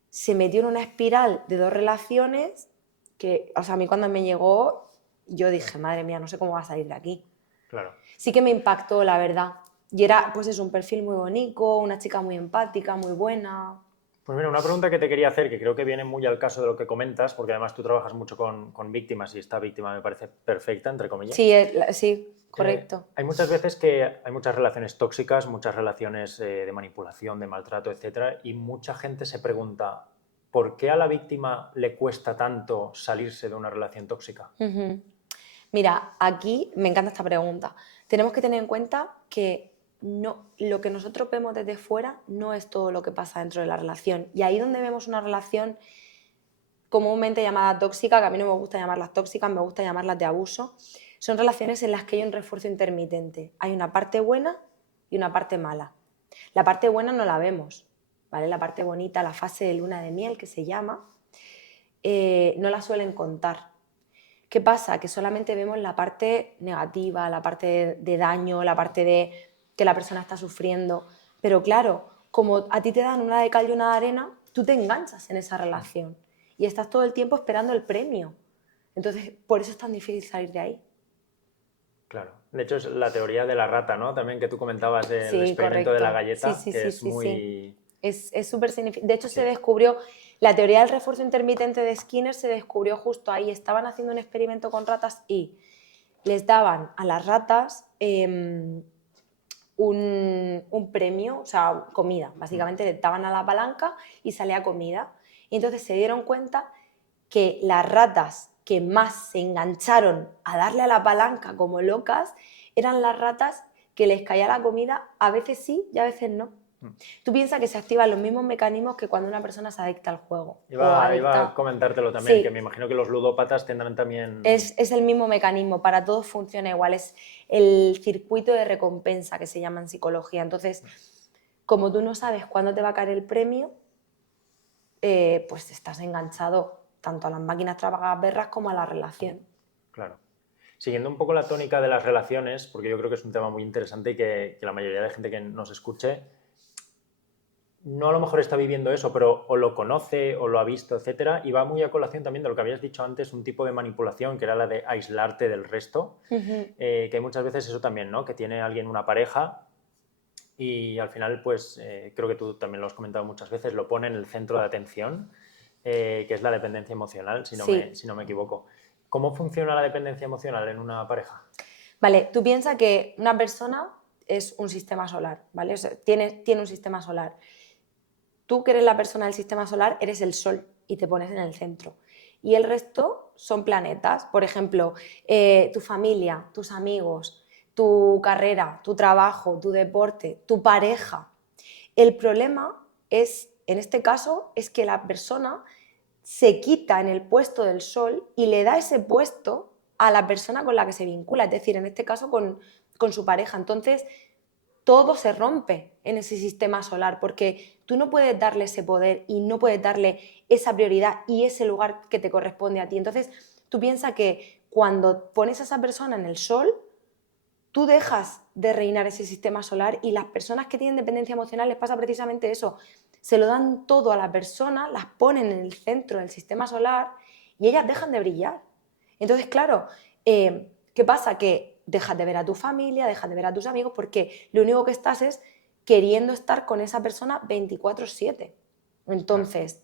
se metió en una espiral de 2 relaciones que, o sea, a mí cuando me llegó, yo dije, madre mía, no sé cómo va a salir de aquí. Claro. Sí que me impactó, la verdad. Y era, pues es un perfil muy bonito, una chica muy empática, muy buena. Pues mira, una pregunta que te quería hacer, que creo que viene muy al caso de lo que comentas, porque además tú trabajas mucho con víctimas y esta víctima me parece perfecta, entre comillas. Sí, sí, correcto. Hay muchas veces que hay muchas relaciones tóxicas, muchas relaciones de manipulación, de maltrato, etcétera, y mucha gente se pregunta, ¿por qué a la víctima le cuesta tanto salirse de una relación tóxica? Mira, aquí me encanta esta pregunta. Tenemos que tener en cuenta que lo que nosotros vemos desde fuera no es todo lo que pasa dentro de la relación. Y ahí donde vemos una relación comúnmente llamada tóxica, que a mí no me gusta llamarlas tóxicas, me gusta llamarlas de abuso, son relaciones en las que hay un refuerzo intermitente. Hay una parte buena y una parte mala. La parte buena no la vemos, ¿vale? La parte bonita, la fase de luna de miel que se llama, no la suelen contar. ¿Qué pasa? Que solamente vemos la parte negativa, la parte de daño, la parte de que la persona está sufriendo. Pero claro, como a ti te dan una de cal y una de arena, tú te enganchas en esa relación y estás todo el tiempo esperando el premio. Entonces, por eso es tan difícil salir de ahí. Claro. De hecho, es la teoría de la rata, ¿no? También que tú comentabas del Sí, experimento de la correcto. galleta, Sí, que sí, es sí, muy... sí. Es súper significativo. De hecho, Sí. se descubrió, la teoría del refuerzo intermitente de Skinner se descubrió justo ahí. Estaban haciendo un experimento con ratas y les daban a las ratas un premio, o sea, comida. Básicamente les daban a la palanca y salía comida. Y entonces se dieron cuenta que las ratas que más se engancharon a darle a la palanca como locas eran las ratas que les caía la comida, a veces sí y a veces no. Tú piensas que se activan los mismos mecanismos que cuando una persona se adicta al juego. Iba a comentártelo también, Sí. que me imagino que los ludópatas tendrán también... Es el mismo mecanismo, para todos funciona igual, es el circuito de recompensa que se llama en psicología. Entonces, como tú no sabes cuándo te va a caer el premio, pues estás enganchado tanto a las máquinas tragaperras como a la relación. Claro. Siguiendo un poco la tónica de las relaciones, porque yo creo que es un tema muy interesante y que la mayoría de gente que nos escuche no a lo mejor está viviendo eso, pero o lo conoce o lo ha visto, etcétera, y va muy a colación también de lo que habías dicho antes, un tipo de manipulación que era la de aislarte del resto, que hay muchas veces eso también, ¿no? Que tiene alguien una pareja y al final, pues creo que tú también lo has comentado muchas veces, lo pone en el centro de atención, que es la dependencia emocional, si no me equivoco. ¿Cómo funciona la dependencia emocional en una pareja? Vale, tú piensas que una persona es un sistema solar, ¿vale? O sea, tiene un sistema solar. Tú, que eres la persona del sistema solar, eres el Sol y te pones en el centro. Y el resto son planetas. Por ejemplo, tu familia, tus amigos, tu carrera, tu trabajo, tu deporte, tu pareja. El problema es, en este caso, es que la persona se quita en el puesto del Sol y le da ese puesto a la persona con la que se vincula, es decir, en este caso con su pareja. Entonces, todo se rompe en ese sistema solar porque tú no puedes darle ese poder y no puedes darle esa prioridad y ese lugar que te corresponde a ti. Entonces, tú piensas que cuando pones a esa persona en el Sol, tú dejas de reinar ese sistema solar y las personas que tienen dependencia emocional les pasa precisamente eso. Se lo dan todo a la persona, las ponen en el centro del sistema solar y ellas dejan de brillar. Entonces, claro, ¿qué pasa? Que dejas de ver a tu familia, dejas de ver a tus amigos porque lo único que estás es queriendo estar con esa persona 24/7. Entonces,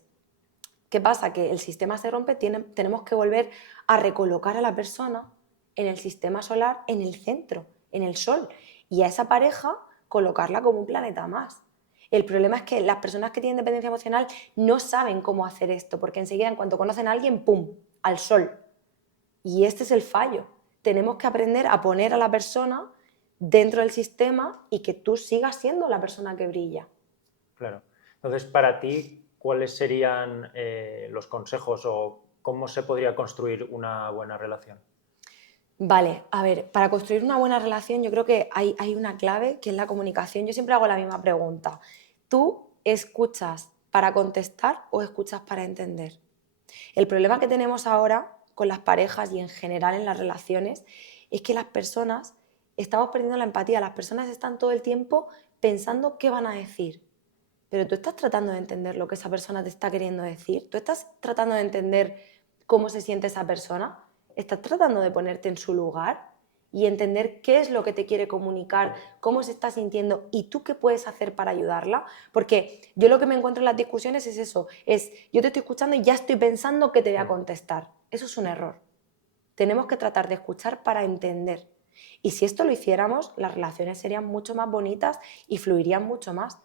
¿qué pasa? Que el sistema se rompe, tenemos que volver a recolocar a la persona en el sistema solar, en el centro, en el Sol, y a esa pareja colocarla como un planeta más. El problema es que las personas que tienen dependencia emocional no saben cómo hacer esto, porque enseguida, en cuanto conocen a alguien, ¡pum!, al Sol. Y este es el fallo. Tenemos que aprender a poner a la persona dentro del sistema y que tú sigas siendo la persona que brilla. Claro. Entonces, para ti, ¿cuáles serían los consejos o cómo se podría construir una buena relación? Vale, a ver, para construir una buena relación yo creo que hay una clave que es la comunicación. Yo siempre hago la misma pregunta. ¿Tú escuchas para contestar o escuchas para entender? El problema que tenemos ahora con las parejas y en general en las relaciones es que las personas estamos perdiendo la empatía. Las personas están todo el tiempo pensando qué van a decir. Pero tú estás tratando de entender lo que esa persona te está queriendo decir. Tú estás tratando de entender cómo se siente esa persona. Estás tratando de ponerte en su lugar y entender qué es lo que te quiere comunicar, cómo se está sintiendo y tú qué puedes hacer para ayudarla. Porque yo lo que me encuentro en las discusiones es eso, es yo te estoy escuchando y ya estoy pensando que te voy a contestar. Eso es un error. Tenemos que tratar de escuchar para entender. Y si esto lo hiciéramos, las relaciones serían mucho más bonitas y fluirían mucho más.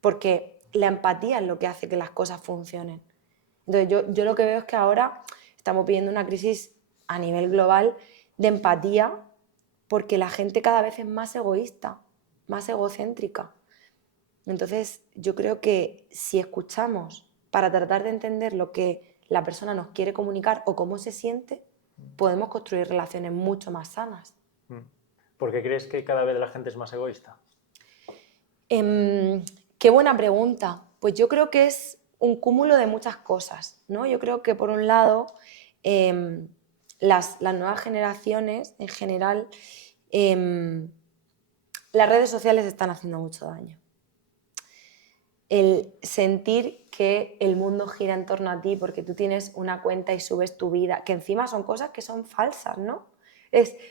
Porque la empatía es lo que hace que las cosas funcionen. Entonces yo lo que veo es que ahora estamos viviendo una crisis a nivel global de empatía porque la gente cada vez es más egoísta, más egocéntrica. Entonces yo creo que si escuchamos para tratar de entender lo que la persona nos quiere comunicar o cómo se siente, podemos construir relaciones mucho más sanas. ¿Por qué crees que cada vez la gente es más egoísta? Qué buena pregunta. Pues yo creo que es un cúmulo de muchas cosas, ¿no? Yo creo que por un lado las nuevas generaciones en general, las redes sociales están haciendo mucho daño. El sentir que el mundo gira en torno a ti porque tú tienes una cuenta y subes tu vida, que encima son cosas que son falsas, ¿no?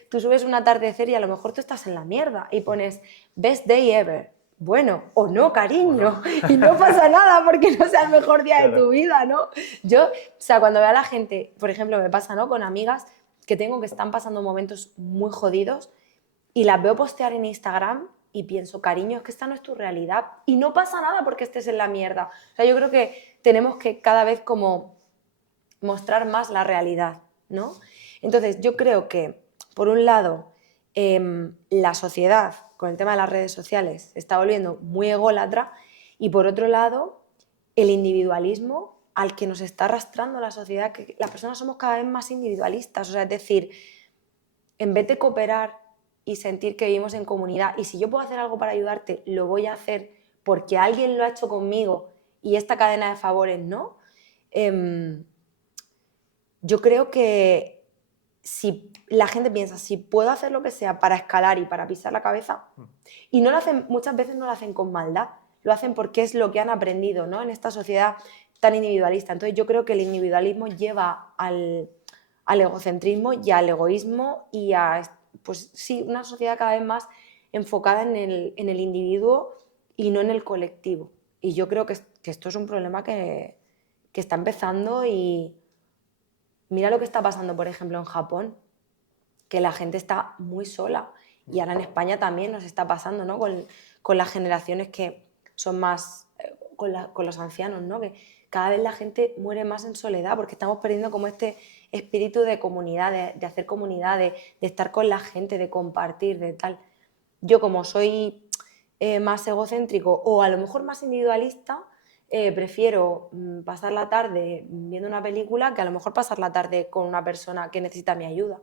Tú subes un atardecer y a lo mejor tú estás en la mierda y pones best day ever. Bueno, o no, cariño, y no pasa nada porque no sea el mejor día de tu vida, ¿no? Yo, o sea, cuando veo a la gente, por ejemplo, me pasa, ¿no? Con amigas que tengo que están pasando momentos muy jodidos y las veo postear en Instagram y pienso, cariño, es que esta no es tu realidad y no pasa nada porque estés en la mierda. O sea, yo creo que tenemos que cada vez como mostrar más la realidad, ¿no? Entonces, yo creo que, por un lado, la sociedad, con el tema de las redes sociales, se está volviendo muy ególatra y, por otro lado, el individualismo al que nos está arrastrando la sociedad, que las personas somos cada vez más individualistas, o sea, es decir, en vez de cooperar y sentir que vivimos en comunidad y si yo puedo hacer algo para ayudarte, lo voy a hacer porque alguien lo ha hecho conmigo y esta cadena de favores, ¿no? Yo creo que si la gente piensa, si puedo hacer lo que sea para escalar y para pisar la cabeza, y no lo hacen, muchas veces no lo hacen con maldad, lo hacen porque es lo que han aprendido, ¿no? En esta sociedad tan individualista. Entonces yo creo que el individualismo lleva al egocentrismo y al egoísmo y a, pues sí, una sociedad cada vez más enfocada en el individuo y no en el colectivo. Y yo creo que esto es un problema que está empezando y mira lo que está pasando, por ejemplo, en Japón, que la gente está muy sola. Y ahora en España también nos está pasando, ¿no? Con las generaciones que son más, con los ancianos, ¿no? Que cada vez la gente muere más en soledad porque estamos perdiendo como este espíritu de comunidad, de hacer comunidad, de estar con la gente, de compartir, de tal. Yo como soy más egocéntrico o a lo mejor más individualista, prefiero pasar la tarde viendo una película que a lo mejor pasar la tarde con una persona que necesita mi ayuda.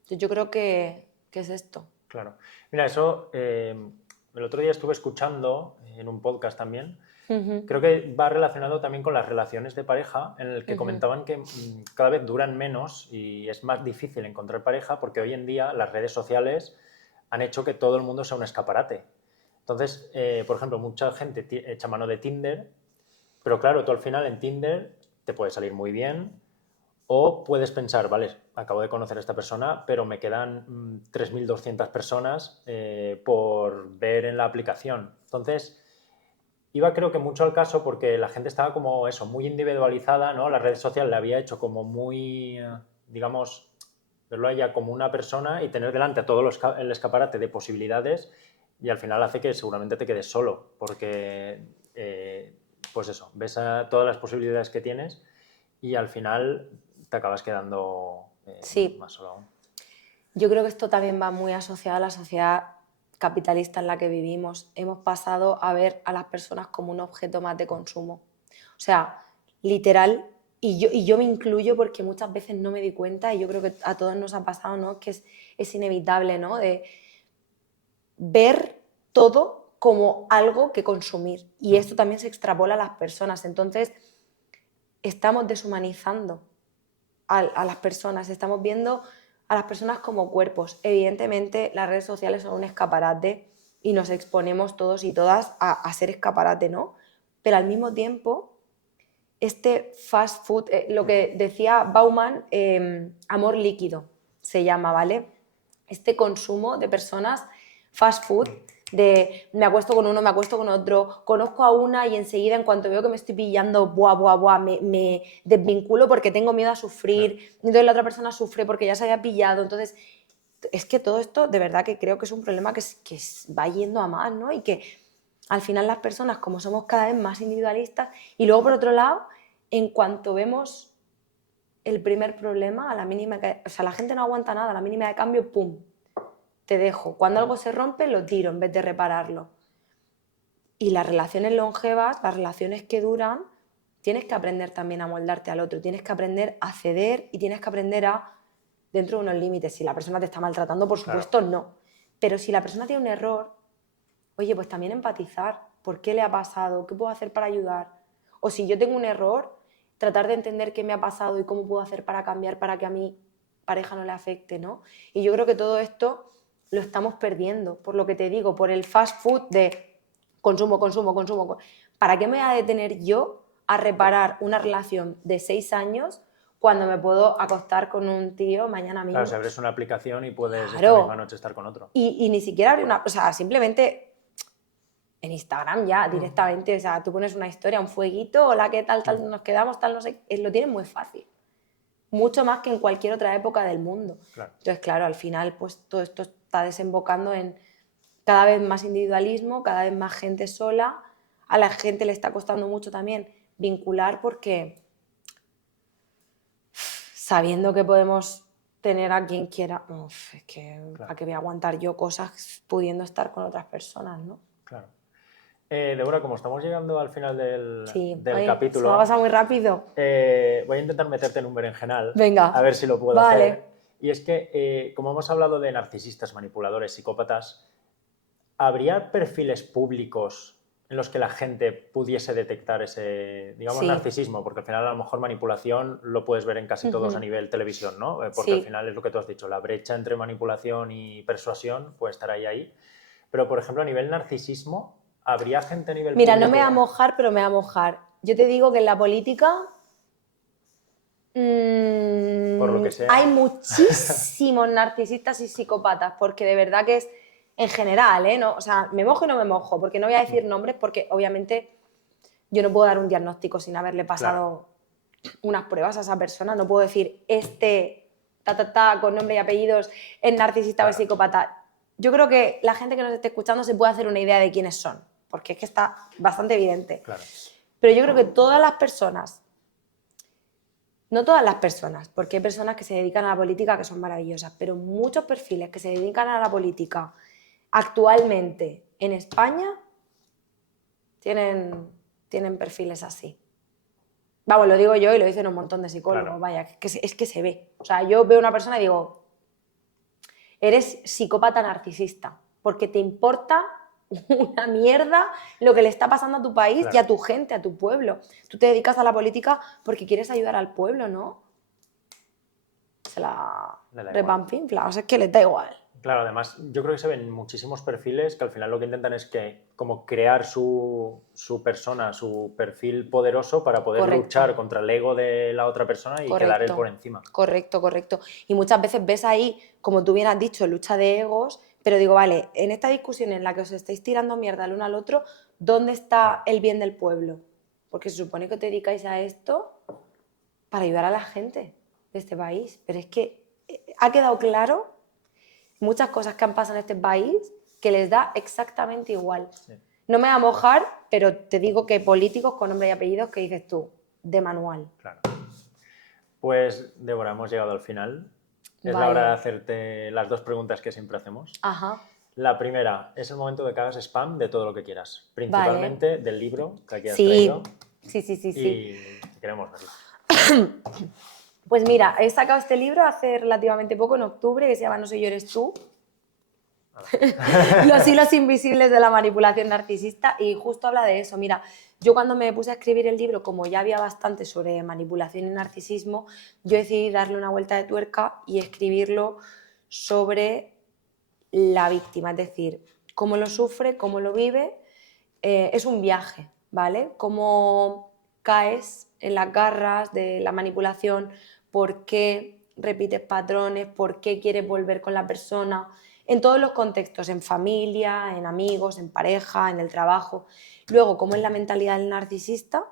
Entonces yo creo que es esto. Claro. Mira, eso el otro día estuve escuchando en un podcast también. Creo que va relacionado también con las relaciones de pareja, en el que comentaban que cada vez duran menos y es más difícil encontrar pareja porque hoy en día las redes sociales han hecho que todo el mundo sea un escaparate. Entonces, por ejemplo, mucha gente echa mano de Tinder, pero claro, tú al final en Tinder te puede salir muy bien o puedes pensar, vale, acabo de conocer a esta persona, pero me quedan 3.200 personas por ver en la aplicación. Entonces, iba creo que mucho al caso porque la gente estaba como eso, muy individualizada, ¿no? La red social le había hecho como muy, digamos, verlo a ella como una persona y tener delante a todo el escaparate de posibilidades y al final hace que seguramente te quedes solo porque, pues eso, ves a todas las posibilidades que tienes y al final te acabas quedando Sí. más solo aún. Yo creo que esto también va muy asociado a la sociedad capitalista en la que vivimos. Hemos pasado a ver a las personas como un objeto más de consumo. O sea, literal, y yo me incluyo porque muchas veces no me di cuenta, y yo creo que a todos nos ha pasado, ¿no? Que es inevitable, ¿no? De ver todo como algo que consumir. Y esto también se extrapola a las personas. Entonces, estamos deshumanizando a las personas, estamos viendo a las personas como cuerpos. Evidentemente, las redes sociales son un escaparate y nos exponemos todos y todas a ser escaparate, ¿no? Pero al mismo tiempo, este fast food, lo que decía Bauman, amor líquido se llama, ¿vale? Este consumo de personas fast food, de me acuesto con uno, me acuesto con otro, conozco a una y enseguida en cuanto veo que me estoy pillando, me desvinculo porque tengo miedo a sufrir, claro. Entonces la otra persona sufre porque ya se había pillado, entonces es que todo esto de verdad que creo que es un problema que va yendo a más, ¿no? Y que al final las personas, como somos cada vez más individualistas, y luego por otro lado, en cuanto vemos el primer problema, a la mínima, o sea, la gente no aguanta nada, a la mínima de cambio, ¡pum!, te dejo. Cuando algo se rompe, lo tiro en vez de repararlo. Y las relaciones longevas, las relaciones que duran, tienes que aprender también a moldarte al otro, tienes que aprender a ceder y tienes que aprender a, dentro de unos límites, si la persona te está maltratando, por supuesto, claro, no. Pero si la persona tiene un error, oye, pues también empatizar. ¿Por qué le ha pasado? ¿Qué puedo hacer para ayudar? O si yo tengo un error, tratar de entender qué me ha pasado y cómo puedo hacer para cambiar para que a mi pareja no le afecte, ¿no? Y yo creo que todo esto lo estamos perdiendo, por lo que te digo, por el fast food de consumo. ¿Para qué me voy a detener yo a reparar una relación de 6 años cuando me puedo acostar con un tío mañana mismo? Claro, si abres una aplicación y puedes claro, esta misma noche estar con otro. Y ni siquiera abrir una... O sea, simplemente en Instagram ya directamente, o sea, tú pones una historia, un fueguito, hola, ¿qué tal, nos quedamos, tal, no sé, lo tienes muy fácil. Mucho más que en cualquier otra época del mundo. Claro. Entonces, claro, al final, pues todo esto está desembocando en cada vez más individualismo, cada vez más gente sola. A la gente le está costando mucho también vincular porque sabiendo que podemos tener a quien quiera, es que claro, ¿a qué voy a aguantar yo cosas pudiendo estar con otras personas, ¿no? Claro. Débora, como estamos llegando al final del oye, capítulo... se me ha pasado muy rápido. Voy a intentar meterte en un berenjenal. Venga. A ver si lo puedo vale. hacer. Y es que, como hemos hablado de narcisistas, manipuladores, psicópatas, ¿habría perfiles públicos en los que la gente pudiese detectar ese, digamos, sí, narcisismo? Porque al final a lo mejor manipulación lo puedes ver en casi todos a nivel televisión, ¿no? Porque al final es lo que tú has dicho, la brecha entre manipulación y persuasión puede estar ahí. Pero, por ejemplo, a nivel narcisismo, ¿habría gente a nivel Mira, público? no me voy a mojar, pero me voy a mojar. Yo te digo que en la política por lo que sea, hay muchísimos narcisistas y psicópatas, porque de verdad que es en general, ¿eh? No, o sea, me mojo y no me mojo, porque no voy a decir nombres, porque obviamente yo no puedo dar un diagnóstico sin haberle pasado unas pruebas a esa persona. No puedo decir, con nombre y apellidos, es narcisista o es psicópata. Yo creo que la gente que nos esté escuchando se puede hacer una idea de quiénes son, porque es que está bastante evidente. Claro. Pero yo creo que todas las personas, no todas las personas, porque hay personas que se dedican a la política que son maravillosas, pero muchos perfiles que se dedican a la política actualmente en España tienen perfiles así. Vamos, lo digo yo y lo dicen un montón de psicólogos, vaya, es que se ve. O sea, yo veo a una persona y digo, eres psicópata narcisista, porque te importa una mierda lo que le está pasando a tu país y a tu gente, a tu pueblo. Tú te dedicas a la política porque quieres ayudar al pueblo, ¿no? Se la repampinfla, o sea, es que les da igual. Claro, además yo creo que se ven muchísimos perfiles que al final lo que intentan es que como crear su persona, su perfil poderoso para poder luchar contra el ego de la otra persona y quedar él por encima. Correcto. Y muchas veces ves ahí, como tú bien has dicho, lucha de egos, pero digo, vale, en esta discusión en la que os estáis tirando mierda el uno al otro, ¿dónde está el bien del pueblo? Porque se supone que os dedicáis a esto para ayudar a la gente de este país, pero es que ha quedado claro muchas cosas que han pasado en este país que les da exactamente igual. Sí. No me voy a mojar, pero te digo que políticos con nombre y apellidos que dices tú, de manual. Claro. Pues, Débora, hemos llegado al final. Es la hora de hacerte las 2 preguntas que siempre hacemos. Ajá. La primera, es el momento de que hagas spam de todo lo que quieras, principalmente del libro que aquí has Sí. traído. Sí. Y queremos verlo. Pues mira, he sacado este libro hace relativamente poco, en octubre, que se llama No soy yo, eres tú. Los hilos invisibles de la manipulación narcisista, y justo habla de eso. Mira, yo cuando me puse a escribir el libro, como ya había bastante sobre manipulación y narcisismo, yo decidí darle una vuelta de tuerca y escribirlo sobre la víctima, es decir, cómo lo sufre, cómo lo vive. Es un viaje, ¿vale? Cómo caes en las garras de la manipulación, por qué repites patrones, por qué quieres volver con la persona, en todos los contextos, en familia, en amigos, en pareja, en el trabajo. Luego, cómo es la mentalidad del narcisista.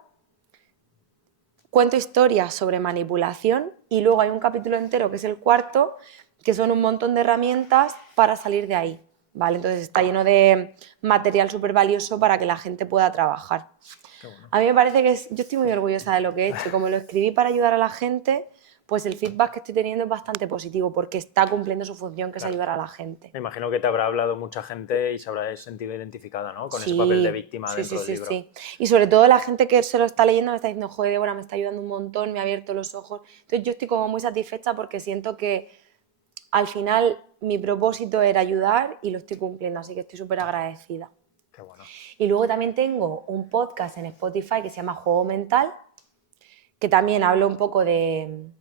Cuento historias sobre manipulación y luego hay un capítulo entero, que es el 4, que son un montón de herramientas para salir de ahí, ¿vale? Entonces está lleno de material súper valioso para que la gente pueda trabajar. Bueno. A mí me parece que yo estoy muy orgullosa de lo que he hecho. Como lo escribí para ayudar a la gente, pues el feedback que estoy teniendo es bastante positivo porque está cumpliendo su función, que es ayudar a la gente. Me imagino que te habrá hablado mucha gente y se habrá sentido identificada, ¿no? Con ese papel de víctima dentro del libro. Sí. Y sobre todo la gente que se lo está leyendo me está diciendo, joder, Débora, me está ayudando un montón, me ha abierto los ojos. Entonces yo estoy como muy satisfecha porque siento que al final mi propósito era ayudar y lo estoy cumpliendo, así que estoy súper agradecida. Qué bueno. Y luego también tengo un podcast en Spotify que se llama Juego Mental, que también hablo un poco de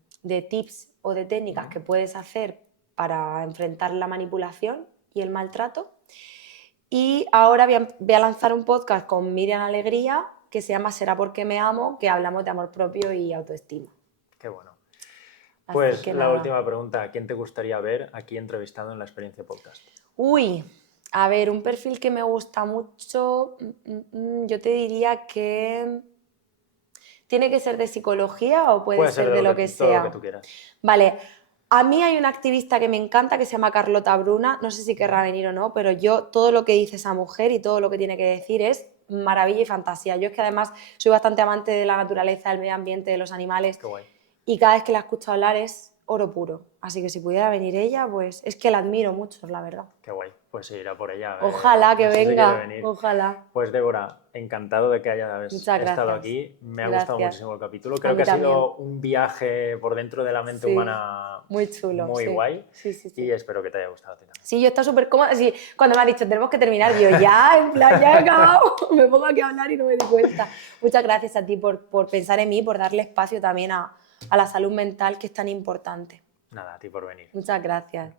tips o de técnicas que puedes hacer para enfrentar la manipulación y el maltrato. Y ahora voy a lanzar un podcast con Miriam Alegría que se llama Será porque me amo, que hablamos de amor propio y autoestima. Qué bueno. Así Pues que la nada. última pregunta, ¿quién te gustaría ver aquí entrevistado en La Experiencia Podcast? Uy, a ver, un perfil que me gusta mucho, yo te diría que ¿tiene que ser de psicología o puede ser de lo que sea? Todo lo que tú quieras. Vale, a mí hay una activista que me encanta que se llama Carlota Bruna, no sé si querrá venir o no, pero yo todo lo que dice esa mujer y todo lo que tiene que decir es maravilla y fantasía. Yo es que además soy bastante amante de la naturaleza, del medio ambiente, de los animales. Qué guay. Y cada vez que la escucho hablar es oro puro. Así que si pudiera venir ella, pues es que la admiro mucho, la verdad. Qué guay. Pues sí, irá por ella. Ojalá que no sé si venga, quiere venir. ojalá. Pues Débora, encantado de que hayas Muchas estado gracias. aquí. Me ha Gracias. gustado muchísimo el capítulo. A Creo mí que ha también. sido un viaje por dentro de la mente humana muy chulo. muy sí. guay. Sí. Y espero que te haya gustado a ti también. Sí, yo estaba súper cómoda. Sí, cuando me ha dicho tenemos que terminar, yo ya, en plan, ya he acabado. Me pongo aquí a hablar y no me di cuenta. Muchas gracias a ti por pensar en mí, por darle espacio también a la salud mental, que es tan importante. Nada, a ti por venir. Muchas gracias.